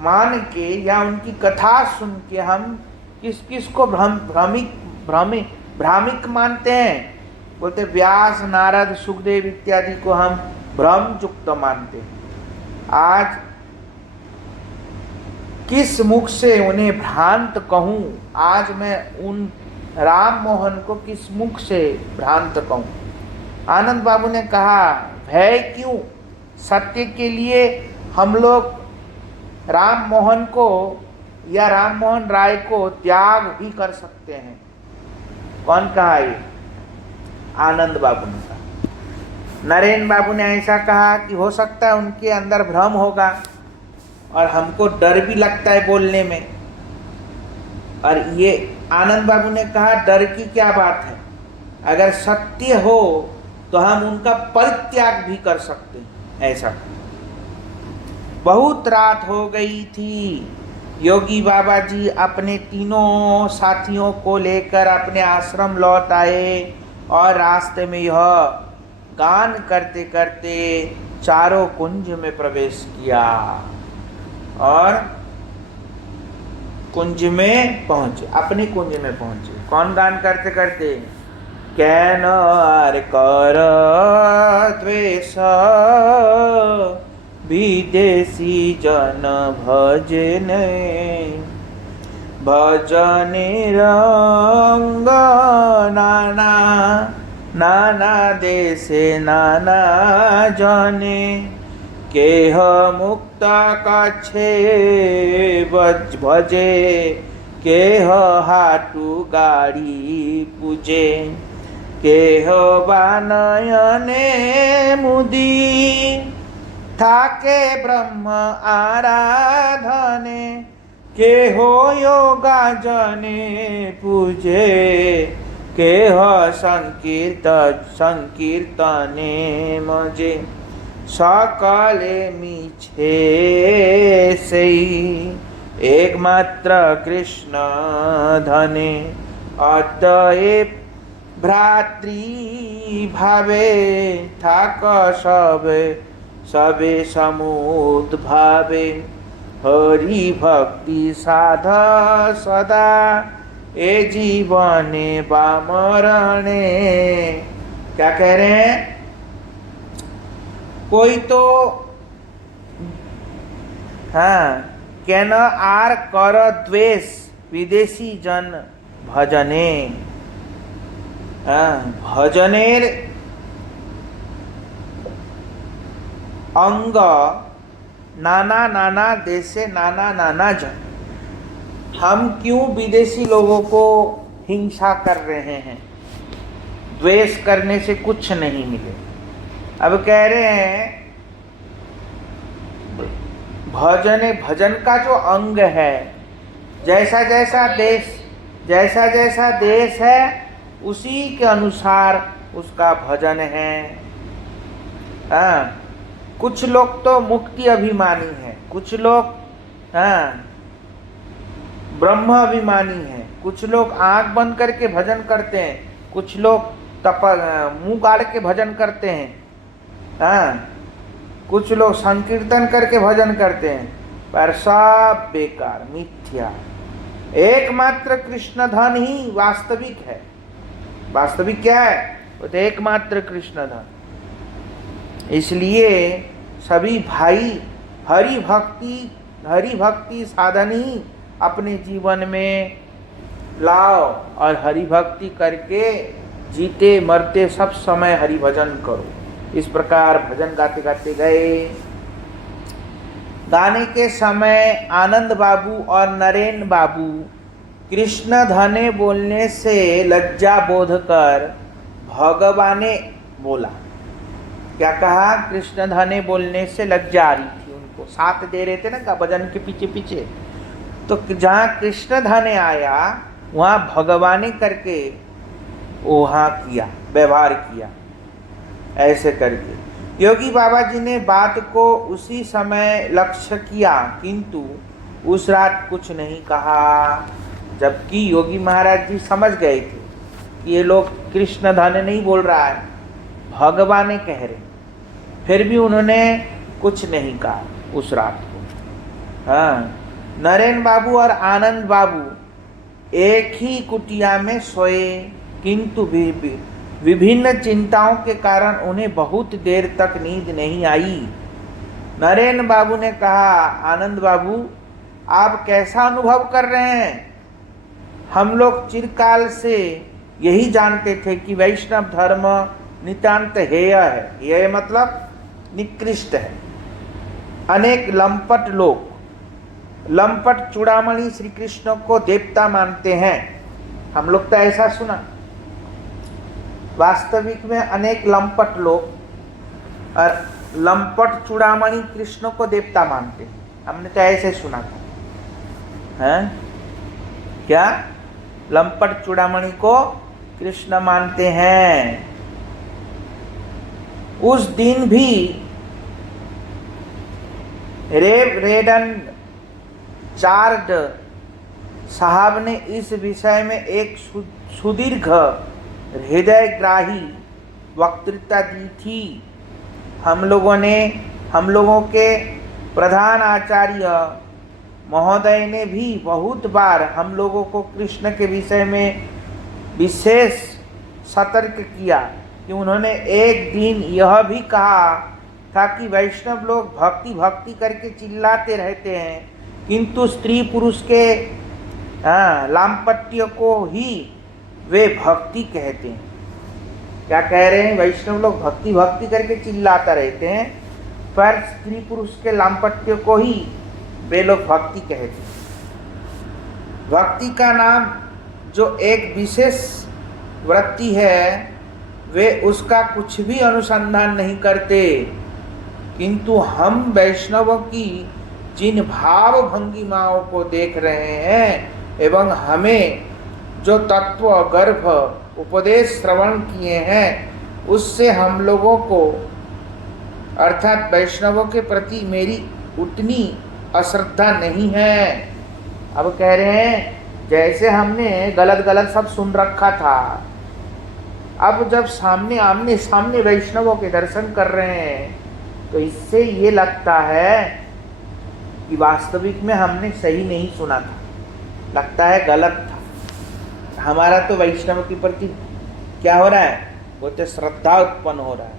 मान के या उनकी कथा सुन के हम किस को भ्रामिक मानते हैं? बोलते व्यास, नारद, सुखदेव इत्यादि को हम भ्रमयुक्त मानते हैं। आज किस मुख से उन्हें भ्रांत कहूँ? आज मैं उन राम मोहन को किस मुख से भ्रांत कहूँ? आनंद बाबू ने कहा, भय क्यों? सत्य के लिए हम लोग राम मोहन को या राम मोहन राय को त्याग भी कर सकते हैं। कौन कहा ये? आनंद बाबू ने कहा। नरेन बाबू ने ऐसा कहा कि हो सकता है उनके अंदर भ्रम होगा और हमको डर भी लगता है बोलने में। और ये आनंद बाबू ने कहा, डर की क्या बात है? अगर सत्य हो तो हम उनका परित्याग भी कर सकते हैं। ऐसा बहुत रात हो गई थी। योगी बाबा जी अपने तीनों साथियों को लेकर अपने आश्रम लौट आए और रास्ते में यह गान करते करते चारों कुंज में प्रवेश किया और कुंज में पहुंचे, अपने कुंज में पहुंचे। कौन गान करते करते? कैन आर कर द्वेष विदेशी जन भजने रंग नाना देशे नाना जने केह मुक्त कछे भजे केह हाटू गाड़ी पूजे, केह बानयने मुदी, थाके ब्रह्म आराधने, केहो योगा जने पूजे, केह संकीर्तने मजे, सकले मिछे सेई एकमात्र कृष्ण धने, अतएव भ्रातृ भावे थाक सबे समुद्भावे, हरि भक्ति साध सदा ए जीवने बामरणे। क्या कह रहे हैं? कोई तो हाँ केन आर कर द्वेष विदेशी जन भजने, भजनेर अंग नाना नाना देशे नाना नाना जन। हम क्यों विदेशी लोगों को हिंसा कर रहे हैं? द्वेष करने से कुछ नहीं मिले। अब कह रहे हैं भजन का जो अंग है, जैसा जैसा देश है उसी के अनुसार उसका भजन है। कुछ लोग तो मुक्ति अभिमानी हैं, कुछ लोग ब्रह्म अभिमानी हैं, कुछ लोग आंख बंद करके भजन करते हैं, कुछ लोग मुंह गाड़ के भजन करते हैं, कुछ लोग संकीर्तन करके भजन करते हैं, पर सब बेकार मिथ्या। एकमात्र कृष्ण धन ही वास्तविक है। वास्तविक क्या है? वो तो एकमात्र कृष्ण धन। इसलिए सभी भाई हरि भक्ति साधन ही अपने जीवन में लाओ और हरि भक्ति करके जीते मरते सब समय हरि भजन करो। इस प्रकार भजन गाते गाते गए। गाने के समय आनंद बाबू और नरेन बाबू कृष्ण धने बोलने से लज्जा बोध कर भगवाने बोला। क्या कहा? कृष्ण धने बोलने से लज्जा आ रही थी उनको, साथ दे रहे थे ना भजन के पीछे पीछे। तो जहाँ कृष्ण धने आया वहाँ भगवाने करके वहाँ किया, व्यवहार किया ऐसे करके। योगी बाबा जी ने बात को उसी समय लक्ष्य किया, किंतु उस रात कुछ नहीं कहा, जबकि योगी महाराज जी समझ गए थे कि ये लोग कृष्ण धन नहीं बोल रहा है, भगवान कह रहे। फिर भी उन्होंने कुछ नहीं कहा उस रात को। नरेन बाबू और आनंद बाबू एक ही कुटिया में सोए, किंतु विभिन्न चिंताओं के कारण उन्हें बहुत देर तक नींद नहीं आई। नरेन बाबू ने कहा, आनंद बाबू आप कैसा अनुभव कर रहे हैं? हम लोग चिरकाल से यही जानते थे कि वैष्णव धर्म नितांत हेय है। हेय मतलब निकृष्ट है। अनेक लंपट लोग, लंपट चूड़ामणि श्री कृष्ण को देवता मानते हैं। हम लोग तो ऐसा सुना। वास्तविक में अनेक लंपट लोग और लंपट चूड़ामणि कृष्ण को देवता मानते हैं। हमने तो ऐसे सुना था। हैं? क्या? लंपट चूड़ामणि को कृष्ण मानते हैं। उस दिन भी रेडन चार्ड साहब ने इस विषय में एक सुदीर्घ हृदयग्राही वक्तृता दी थी। हम लोगों के प्रधान आचार्य महोदय ने भी बहुत बार हम लोगों को कृष्ण के विषय में विशेष सतर्क किया कि उन्होंने एक दिन यह भी कहा था कि वैष्णव लोग भक्ति करके चिल्लाते रहते हैं, किंतु स्त्री पुरुष के लामपट्य को ही वे भक्ति कहते हैं। क्या कह रहे हैं? वैष्णव लोग भक्ति करके चिल्लाता रहते हैं, पर स्त्री पुरुष के लामपट्य को ही वे लोग भक्ति कहते हैं। भक्ति का नाम जो एक विशेष वृत्ति है, वे उसका कुछ भी अनुसंधान नहीं करते, किंतु हम वैष्णवों की जिन भाव भंगिमाओं को देख रहे हैं एवं हमें जो तत्व गर्भ उपदेश श्रवण किए हैं, उससे हम लोगों को अर्थात वैष्णवों के प्रति मेरी उतनी अश्रद्धा नहीं है। अब कह रहे हैं जैसे हमने गलत गलत सब सुन रखा था, अब जब सामने आमने सामने वैष्णवों के दर्शन कर रहे हैं तो इससे ये लगता है कि वास्तविक में हमने सही नहीं सुना था, लगता है गलत था। हमारा तो वैष्णव के प्रति क्या हो रहा है, वो तो श्रद्धा उत्पन्न हो रहा है।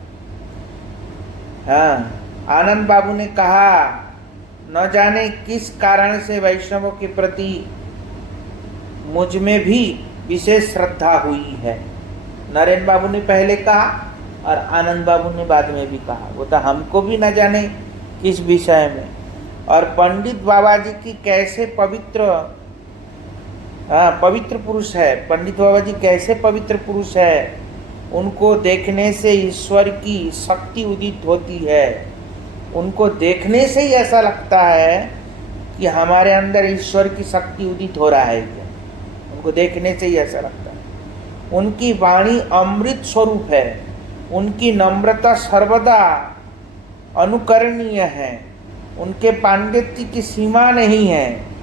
हाँ, आनंद बाबू ने कहा न जाने किस कारण से वैष्णवों के प्रति मुझ में भी विशेष श्रद्धा हुई है। नरेंद्र बाबू ने पहले कहा और आनंद बाबू ने बाद में भी कहा, वो तो हमको भी न जाने किस विषय में। और पंडित बाबा जी की कैसे पवित्र पुरुष है, पंडित बाबा जी कैसे पवित्र पुरुष है, उनको देखने से ईश्वर की शक्ति उदित होती है। उनको देखने से ही ऐसा लगता है कि हमारे अंदर ईश्वर की शक्ति उदित हो रहा है क्या, उनको देखने से ही ऐसा लगता है। उनकी वाणी अमृत स्वरूप है, उनकी नम्रता सर्वदा अनुकरणीय है, उनके पांडित्य की सीमा नहीं है।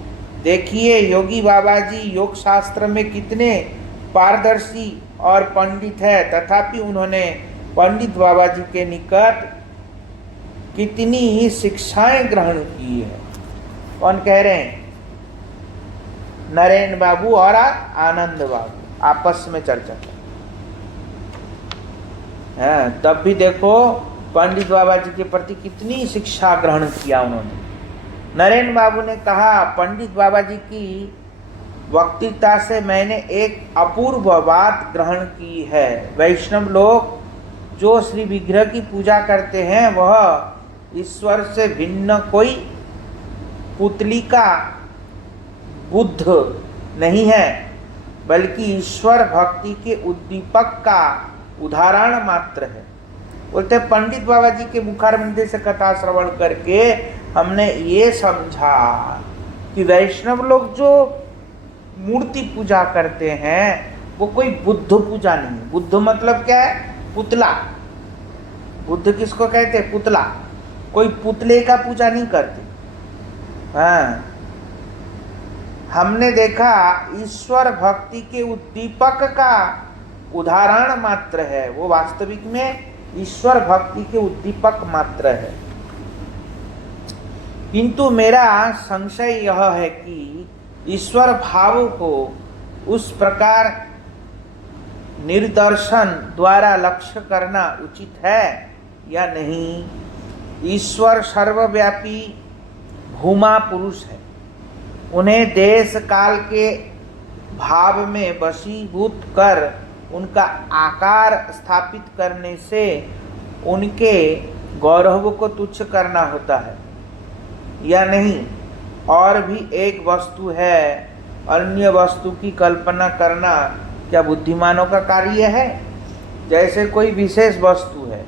देखिए योगी बाबा जी योग शास्त्र में कितने पारदर्शी और पंडित है, तथापि उन्होंने पंडित बाबा जी के निकट कितनी ही शिक्षाएं ग्रहण की है। कौन कह रहे हैं? नरेंद्र बाबू और आनंद बाबू आपस में चर्चा कर। तब भी देखो पंडित बाबा जी के प्रति कितनी शिक्षा ग्रहण किया उन्होंने। नरेंद्र बाबू ने कहा पंडित बाबा जी की वक्तृता से मैंने एक अपूर्व बात ग्रहण की है। वैष्णव लोग जो श्री विग्रह की पूजा करते हैं वह ईश्वर से भिन्न कोई पुतली का बुद्ध नहीं है, बल्कि ईश्वर भक्ति के उद्दीपक का उदाहरण मात्र है। बोलते पंडित बाबा जी के मुखारविंद से कथा श्रवण करके हमने ये समझा कि वैष्णव लोग जो मूर्ति पूजा करते हैं वो कोई बुद्ध पूजा नहीं। बुद्ध मतलब क्या है? पुतला। बुद्ध किसको कहते हैं? पुतला। कोई पुतले का पूजा नहीं करते। हाँ, हमने देखा ईश्वर भक्ति के उद्दीपक का उदाहरण मात्र है, वो वास्तविक में ईश्वर भक्ति के उद्दीपक मात्र है। किंतु मेरा संशय यह है कि ईश्वर भाव को उस प्रकार निर्दर्शन द्वारा लक्ष्य करना उचित है या नहीं। ईश्वर सर्वव्यापी भूमा पुरुष है, उन्हें देश काल के भाव में वशीभूत कर उनका आकार स्थापित करने से उनके गौरव को तुच्छ करना होता है या नहीं। और भी एक वस्तु है, अन्य वस्तु की कल्पना करना क्या बुद्धिमानों का कार्य है? जैसे कोई विशेष वस्तु है,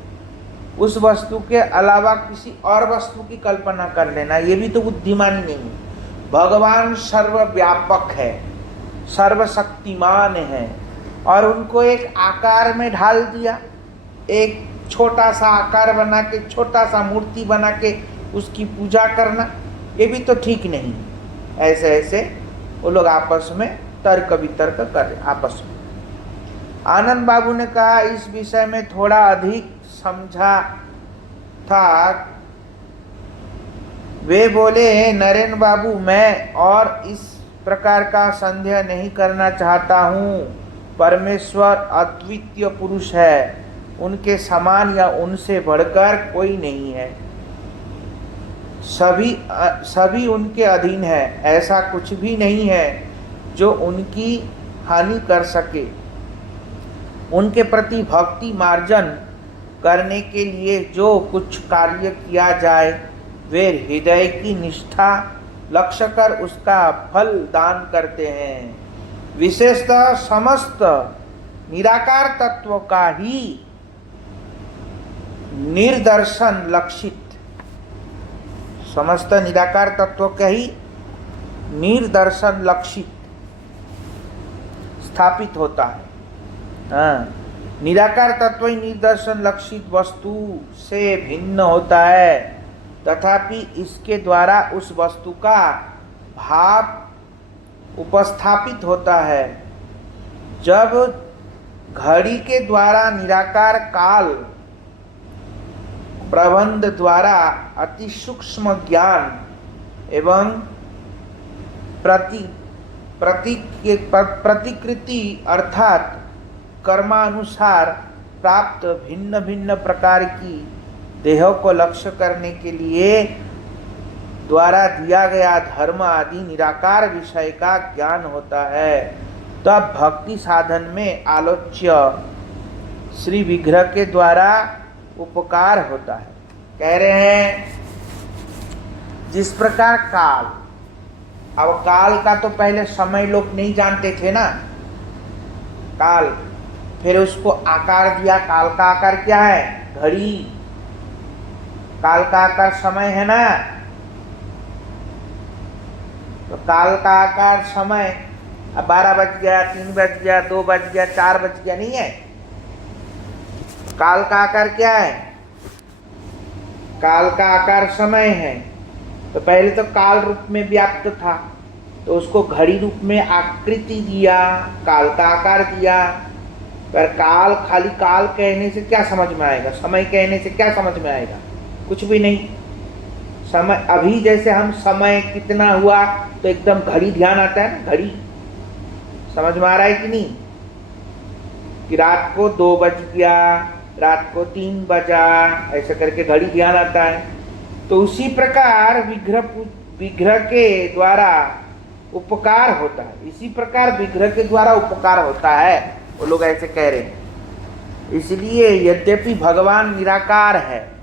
उस वस्तु के अलावा किसी और वस्तु की कल्पना कर लेना, ये भी तो बुद्धिमानी नहीं है। भगवान सर्वव्यापक है, सर्वशक्तिमान है, और उनको एक आकार में ढाल दिया, एक छोटा सा आकार बना के, छोटा सा मूर्ति बना के उसकी पूजा करना, ये भी तो ठीक नहीं। ऐसे ऐसे वो लोग आपस में तर्क वितर्क कर रहे आपस में। आनंद बाबू ने कहा इस विषय में थोड़ा अधिक समझा था। वे बोले नरेंद्र बाबू मैं और इस प्रकार का संदेह नहीं करना चाहता हूँ। परमेश्वर अद्वितीय पुरुष है, उनके समान या उनसे बढ़कर कोई नहीं है। सभी उनके अधीन है, ऐसा कुछ भी नहीं है जो उनकी हानि कर सके। उनके प्रति भक्ति मार्जन करने के लिए जो कुछ कार्य किया जाए वे हृदय की निष्ठा लक्ष्य कर उसका फल दान करते हैं। विशेषतः समस्त निराकार तत्व का ही निर्दर्शन लक्षित, समस्त निराकार तत्व का ही निर्दर्शन लक्षित स्थापित होता है। हाँ, निराकार तत्व ही निर्दर्शन लक्षित वस्तु से भिन्न होता है, तथापि इसके द्वारा उस वस्तु का भाव उपस्थापित होता है। जब घड़ी के द्वारा निराकार काल प्रबंध द्वारा अति सूक्ष्म ज्ञान एवं प्रतिकृति अर्थात कर्मानुसार प्राप्त भिन्न भिन्न प्रकार की देहों को लक्ष्य करने के लिए द्वारा दिया गया धर्म आदि निराकार विषय का ज्ञान होता है, तब भक्ति साधन में आलोच्य श्री विग्रह के द्वारा उपकार होता है। कह रहे हैं जिस प्रकार काल, अब काल का तो पहले समय लोग नहीं जानते थे ना, काल, फिर उसको आकार दिया। काल का आकार क्या है? घड़ी। काल का आकार समय है ना, तो काल का आकार समय। अब 12 बज गया, 3 बज गया, 2 बज गया, 4 बज गया, नहीं है। काल का आकार क्या है? काल का आकार समय है। तो पहले तो काल रूप में व्याप्त था, तो उसको घड़ी रूप में आकृति दिया, काल का आकार दिया। पर काल, खाली काल कहने से क्या समझ में आएगा? समय कहने से क्या समझ में आएगा? कुछ भी नहीं। समय, अभी जैसे हम समय कितना हुआ तो एकदम घड़ी ध्यान आता है ना, घड़ी समझ में आ रहा है कि नहीं, कि रात को 2 बज गया, रात को 3 बजा, ऐसा करके घड़ी ध्यान आता है। तो उसी प्रकार विग्रह के द्वारा उपकार होता है। इसी प्रकार विग्रह के द्वारा उपकार होता है, वो लोग ऐसे कह रहे हैं। इसलिए यद्यपि भगवान निराकार है,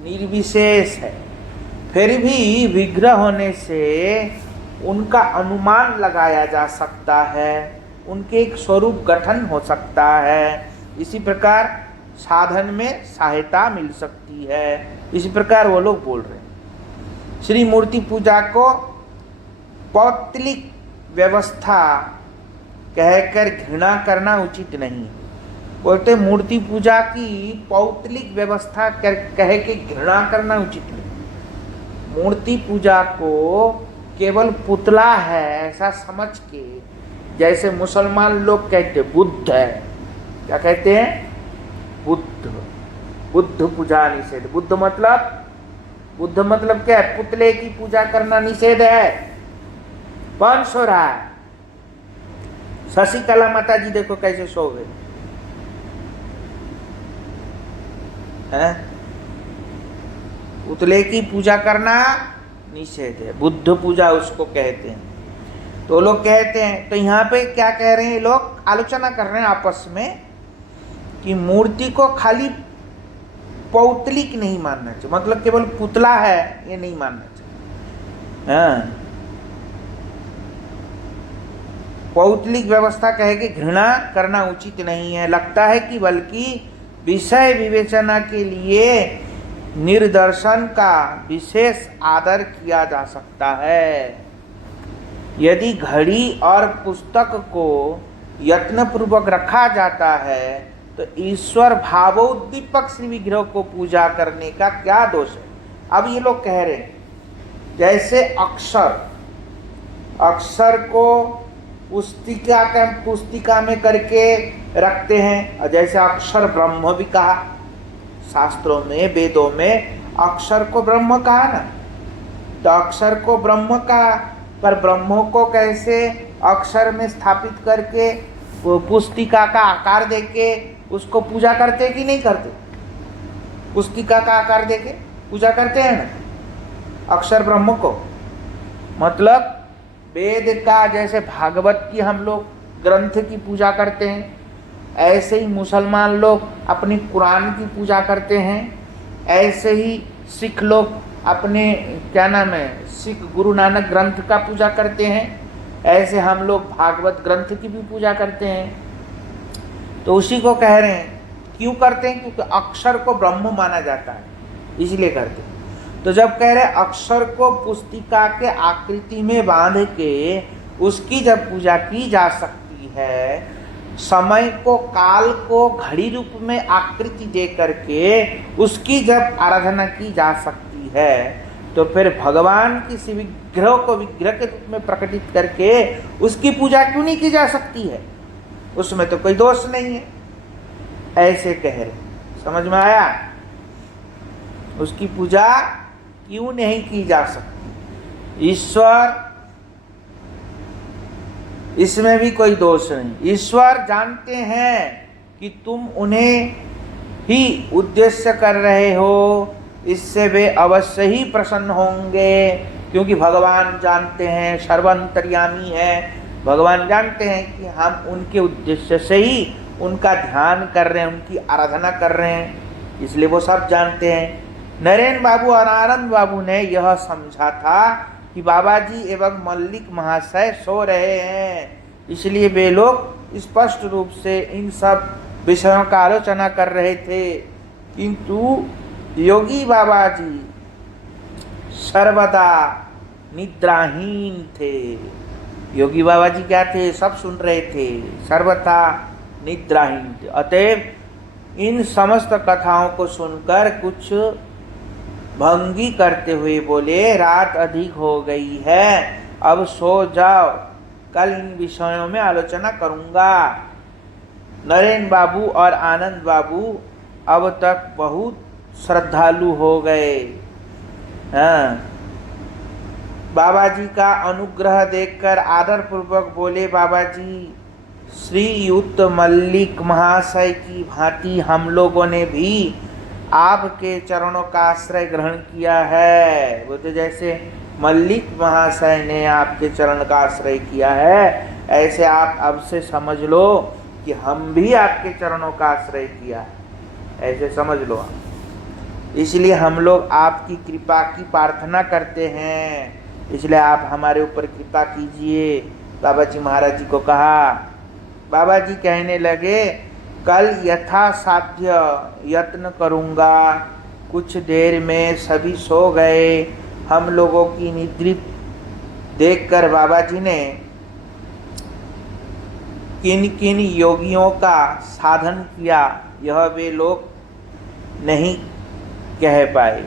निर्विशेष है, फिर भी विग्रह होने से उनका अनुमान लगाया जा सकता है, उनके एक स्वरूप गठन हो सकता है। इसी प्रकार साधन में सहायता मिल सकती है। इसी प्रकार वो लोग बोल रहे हैं। श्री मूर्ति पूजा को पौत्तलिक व्यवस्था कहकर घृणा करना उचित नहीं। बोलते मूर्ति पूजा की पौत्तलिक व्यवस्था कह के घृणा करना उचित नहीं। मूर्ति पूजा को केवल पुतला है ऐसा समझ के, जैसे मुसलमान लोग कहते बुद्ध है, क्या कहते हैं? बुद्ध। बुद्ध पूजा निषेध। बुद्ध मतलब क्या है? पुतले की पूजा करना निषेध है। वंश हो रहा है। शशिकला माता जी देखो कैसे सो गए हैं। पुतले की पूजा करना निषेध है, बुद्ध पूजा उसको कहते हैं। तो लोग कहते हैं, तो यहाँ पे क्या कह रहे हैं लोग? आलोचना कर रहे हैं आपस में कि मूर्ति को खाली पौतलिक नहीं मानना चाहिए, मतलब केवल पुतला है ये नहीं मानना चाहिए। हाँ, पौतलिक व्यवस्था कहे कि घृणा करना उचित नहीं है। लगता है कि बल्कि विषय विवेचना के लिए निर्दर्शन का विशेष आदर किया जा सकता है। यदि घड़ी और पुस्तक को यत्नपूर्वक रखा जाता है तो ईश्वर भावोद्दीपक श्री विग्रह को पूजा करने का क्या दोष है? अब ये लोग कह रहे हैं जैसे अक्षर को पुस्तिका में करके रखते हैं, और जैसे अक्षर ब्रह्म भी कहा, शास्त्रों में वेदों में अक्षर को ब्रह्म कहा ना, तो अक्षर को ब्रह्म कहा, पर ब्रह्मों को कैसे अक्षर में स्थापित करके पुस्तिका का आकार देके उसको पूजा करते कि नहीं करते? पुस्तिका का आकार देके पूजा करते हैं ना अक्षर ब्रह्म को। मतलब वेद का जैसे भागवत की हम लोग ग्रंथ की पूजा करते हैं, ऐसे ही मुसलमान लोग अपनी कुरान की पूजा करते हैं, ऐसे ही सिख लोग अपने क्या नाम है सिख गुरु नानक ग्रंथ का पूजा करते हैं, ऐसे हम लोग भागवत ग्रंथ की भी पूजा करते हैं। तो उसी को कह रहे हैं। क्यों करते हैं? क्योंकि अक्षर को ब्रह्म माना जाता है, इसलिए करते हैं। तो जब कह रहे अक्षर को पुस्तिका के आकृति में बांध के उसकी जब पूजा की जा सकती है, समय को काल को घड़ी रूप में आकृति दे करके उसकी जब आराधना की जा सकती है, तो फिर भगवान किसी विग्रह को विग्रह के रूप में प्रकटित करके उसकी पूजा क्यों नहीं की जा सकती है? उसमें तो कोई दोष नहीं है, ऐसे कह रहे। समझ में आया? उसकी पूजा क्यों नहीं की जा सकती? ईश्वर, इसमें भी कोई दोष नहीं। ईश्वर जानते हैं कि तुम उन्हें ही उद्देश्य कर रहे हो, इससे वे अवश्य ही प्रसन्न होंगे, क्योंकि भगवान जानते हैं, सर्वांतर्यामी है। भगवान जानते हैं कि हम उनके उद्देश्य से ही उनका ध्यान कर रहे हैं, उनकी आराधना कर रहे हैं, इसलिए वो सब जानते हैं। नरेंद्र बाबू और आनंद बाबू ने यह समझा था कि बाबा जी एवं मल्लिक महाशय सो रहे हैं, इसलिए वे लोग स्पष्ट रूप से इन सब विषयों का आलोचना कर रहे थे। किंतु योगी बाबा जी सर्वदा निद्राहीन थे। योगी बाबा जी क्या थे? सब सुन रहे थे, सर्वथा निद्राहीन थे। अतएव इन समस्त कथाओं को सुनकर कुछ भंगी करते हुए बोले, रात अधिक हो गई है, अब सो जाओ, कल इन विषयों में आलोचना करूंगा। नरेंद्र बाबू और आनंद बाबू अब तक बहुत श्रद्धालु हो गए। हाँ, बाबा जी का अनुग्रह देखकर आदर पूर्वक बोले, बाबा जी श्रीयुक्त मल्लिक महाशय की भांति हम लोगों ने भी आपके चरणों का आश्रय ग्रहण किया है। वो तो जैसे मल्लिक महाशय ने आपके चरण का आश्रय किया है, ऐसे आप अब से समझ लो कि हम भी आपके चरणों का आश्रय किया है, ऐसे समझ लो। इसलिए हम लोग आपकी कृपा की प्रार्थना करते हैं, इसलिए आप हमारे ऊपर कृपा कीजिए। बाबा जी महाराज जी को कहा। बाबा जी कहने लगे, कल यथासाध्य यत्न करूँगा। कुछ देर में सभी सो गए। हम लोगों की निद्रित देखकर बाबा जी ने किन किन योगियों का साधन किया, यह वे लोग नहीं कह पाए।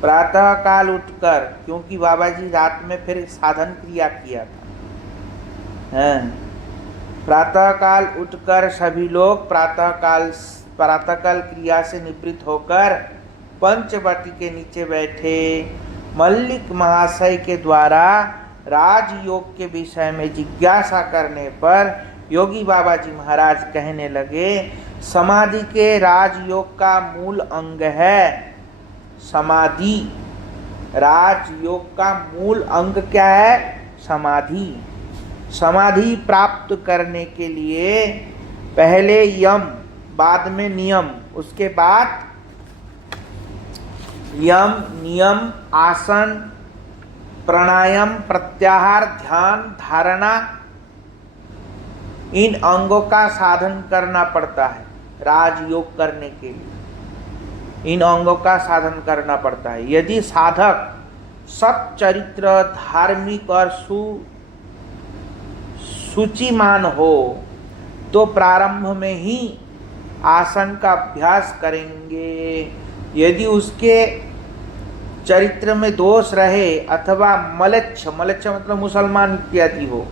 प्रातः काल उठकर, क्योंकि बाबा जी रात में फिर साधन क्रिया किया था, प्रातः काल उठकर सभी लोग प्रातःकाल क्रिया से निवृत्त होकर पंचवटी के नीचे बैठे। मल्लिक महाशय के द्वारा राजयोग के विषय में जिज्ञासा करने पर योगी बाबा जी महाराज कहने लगे, समाधि के राजयोग का मूल अंग है समाधि। राजयोग का मूल अंग क्या है? समाधि। समाधि प्राप्त करने के लिए पहले यम, बाद में नियम, उसके बाद यम, नियम, आसन, प्राणायाम, प्रत्याहार, ध्यान, धारणा, इन अंगों का साधन करना पड़ता है। राजयोग करने के लिए इन अंगों का साधन करना पड़ता है। यदि साधक सच्चरित्र, धार्मिक और सूचिमान हो तो प्रारंभ में ही आसन का अभ्यास करेंगे। यदि उसके चरित्र में दोष रहे अथवा मलच्छ मतलब मुसलमान इत्यादि हो,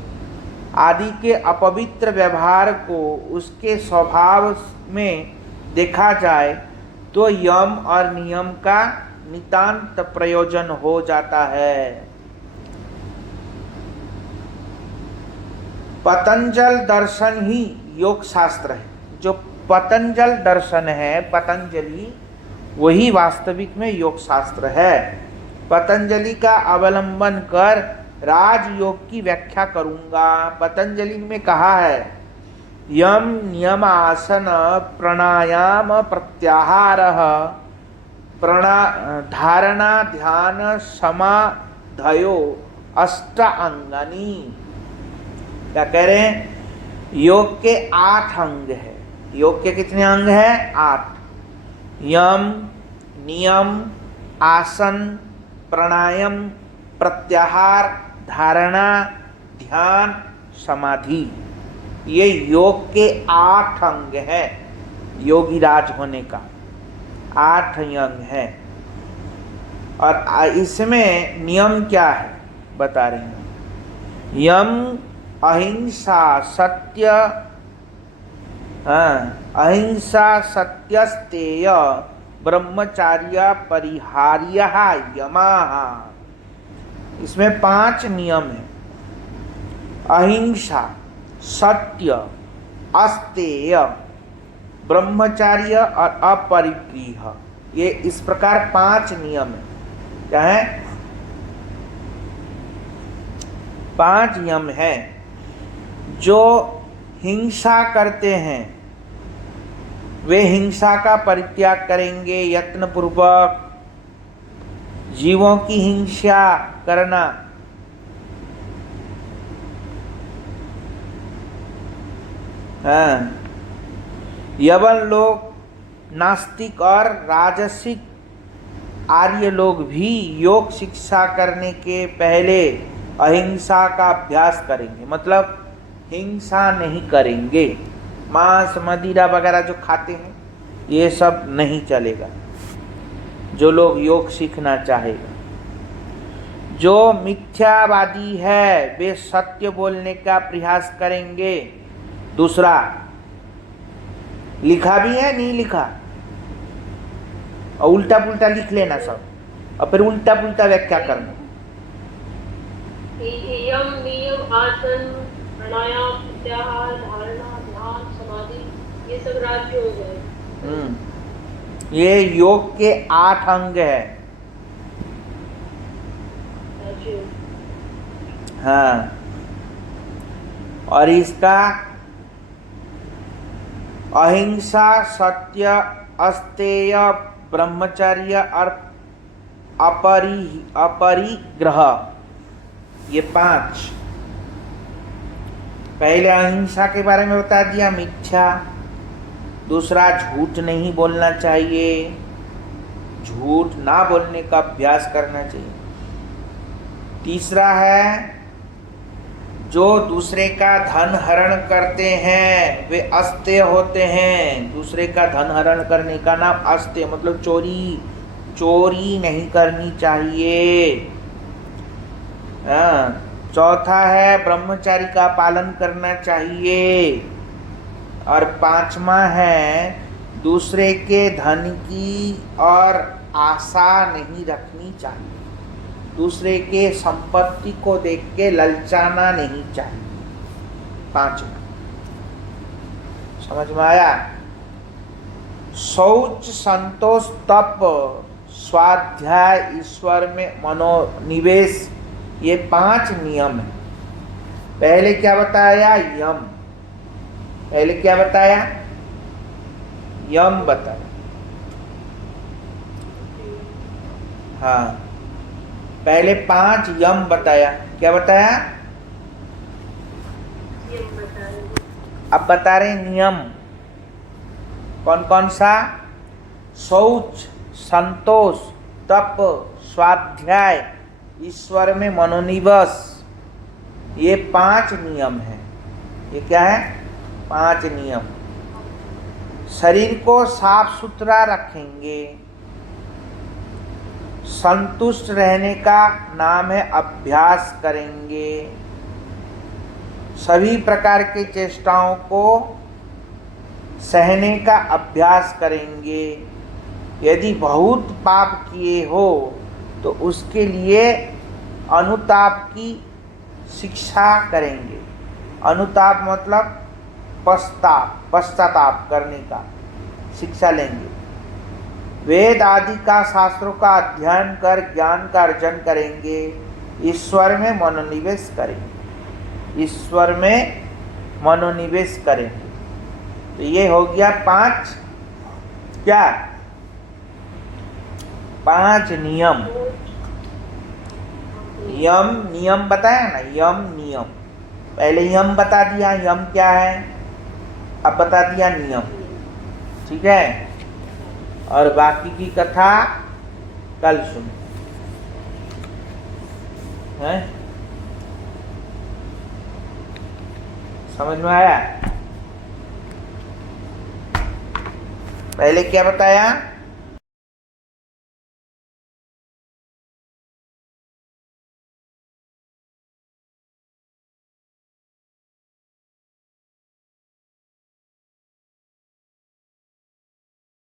आदि के अपवित्र व्यवहार को उसके स्वभाव में देखा जाए, तो यम और नियम का नितांत प्रयोजन हो जाता है। पतंजल दर्शन ही योग शास्त्र है। जो पतंजल दर्शन है, पतंजलि, वही वास्तविक में योग शास्त्र है। पतंजलि का अवलंबन कर राजयोग की व्याख्या करूंगा। पतंजलि में कहा है, यम नियम आसन प्राणायाम प्रत्याहार धारणा ध्यान समाधयो अष्ट अंगनी। क्या कह रहे हैं? योग के 8 अंग है। योग के कितने अंग है? 8। यम, नियम, आसन, प्राणायाम, प्रत्याहार, धारणा, ध्यान, समाधि। ये योग के 8 अंग हैं। योगी राज होने का 8 अंग है। और इसमें नियम क्या है बता रहे हैं। यम अहिंसा सत्य, अहिंसा सत्यस्तेय ब्रह्मचार्य परिहार्य यमाः। इसमें 5 नियम है। अहिंसा, सत्य, अस्तेय, ब्रह्मचार्य और अपरिग्रह। ये इस प्रकार 5 नियम है। क्या है? 5 नियम है। जो हिंसा करते हैं वे हिंसा का परित्याग करेंगे। यत्न पूर्वक जीवों की हिंसा करना, यवन लोग, नास्तिक और राजसिक आर्य लोग भी योग शिक्षा करने के पहले अहिंसा का अभ्यास करेंगे। मतलब हिंसा नहीं करेंगे। मांस मदिरा वगैरह जो खाते हैं ये सब नहीं चलेगा। जो लोग योग सीखना चाहेगा। जो मिथ्यावादी है वे सत्य बोलने का प्रयास करेंगे। दूसरा, लिखा भी है, नहीं लिखा और उल्टा पुल्टा लिख लेना सब, और फिर उल्टा पुल्टा व्याख्या करना। यम, नियम, आसन, प्राणायाम, प्रत्याहार, धारणा, ध्यान, समाधि, ये सब राजयोग है। ये योग के 8 अंग है। हाँ, और इसका अहिंसा, सत्य, अस्तेय, ब्रह्मचर्य और अपरिग्रह, ये 5। पहले अहिंसा के बारे में बता दिया, मिथ्या। दूसरा, झूठ नहीं बोलना चाहिए, झूठ ना बोलने का अभ्यास करना चाहिए। तीसरा है, जो दूसरे का धन हरण करते हैं वे अस्तेय होते हैं। दूसरे का धन हरण करने का नाम अस्तेय, मतलब चोरी। चोरी नहीं करनी चाहिए। चौथा है, ब्रह्मचारी का पालन करना चाहिए। और 5वां है, दूसरे के धन की और आशा नहीं रखनी चाहिए। दूसरे के संपत्ति को देख के ललचाना नहीं चाहिए। 5वां समझ में आया? शौच, संतोष, तप, स्वाध्याय, ईश्वर में मनोनिवेश, ये 5 नियम है। पहले क्या बताया? यम। पहले क्या बताया? यम बताया। हाँ, पहले 5 यम बताया। क्या बताया? अब बता रहे नियम। कौन कौन सा? शौच, संतोष, तप, स्वाध्याय, ईश्वर में मनोनिवेश, ये 5 नियम है। ये क्या है? 5 नियम। शरीर को साफ सुथरा रखेंगे। संतुष्ट रहने का नाम है अभ्यास करेंगे। सभी प्रकार की चेष्टाओं को सहने का अभ्यास करेंगे। यदि बहुत पाप किए हो तो उसके लिए अनुताप की शिक्षा करेंगे। अनुताप मतलब पश्चाताप करने का शिक्षा लेंगे। वेद आदि का शास्त्रों का अध्ययन कर ज्ञान का अर्जन करेंगे। ईश्वर में मनोनिवेश करेंगे। ईश्वर में मनोनिवेश करेंगे। तो ये हो गया 5 क्या? 5 नियम। यम नियम बताया ना, यम नियम। पहले यम बता दिया, यम क्या है, अब बता दिया नियम। ठीक है, और बाकी की कथा कल सुनो है। समझ में आया? पहले क्या बताया?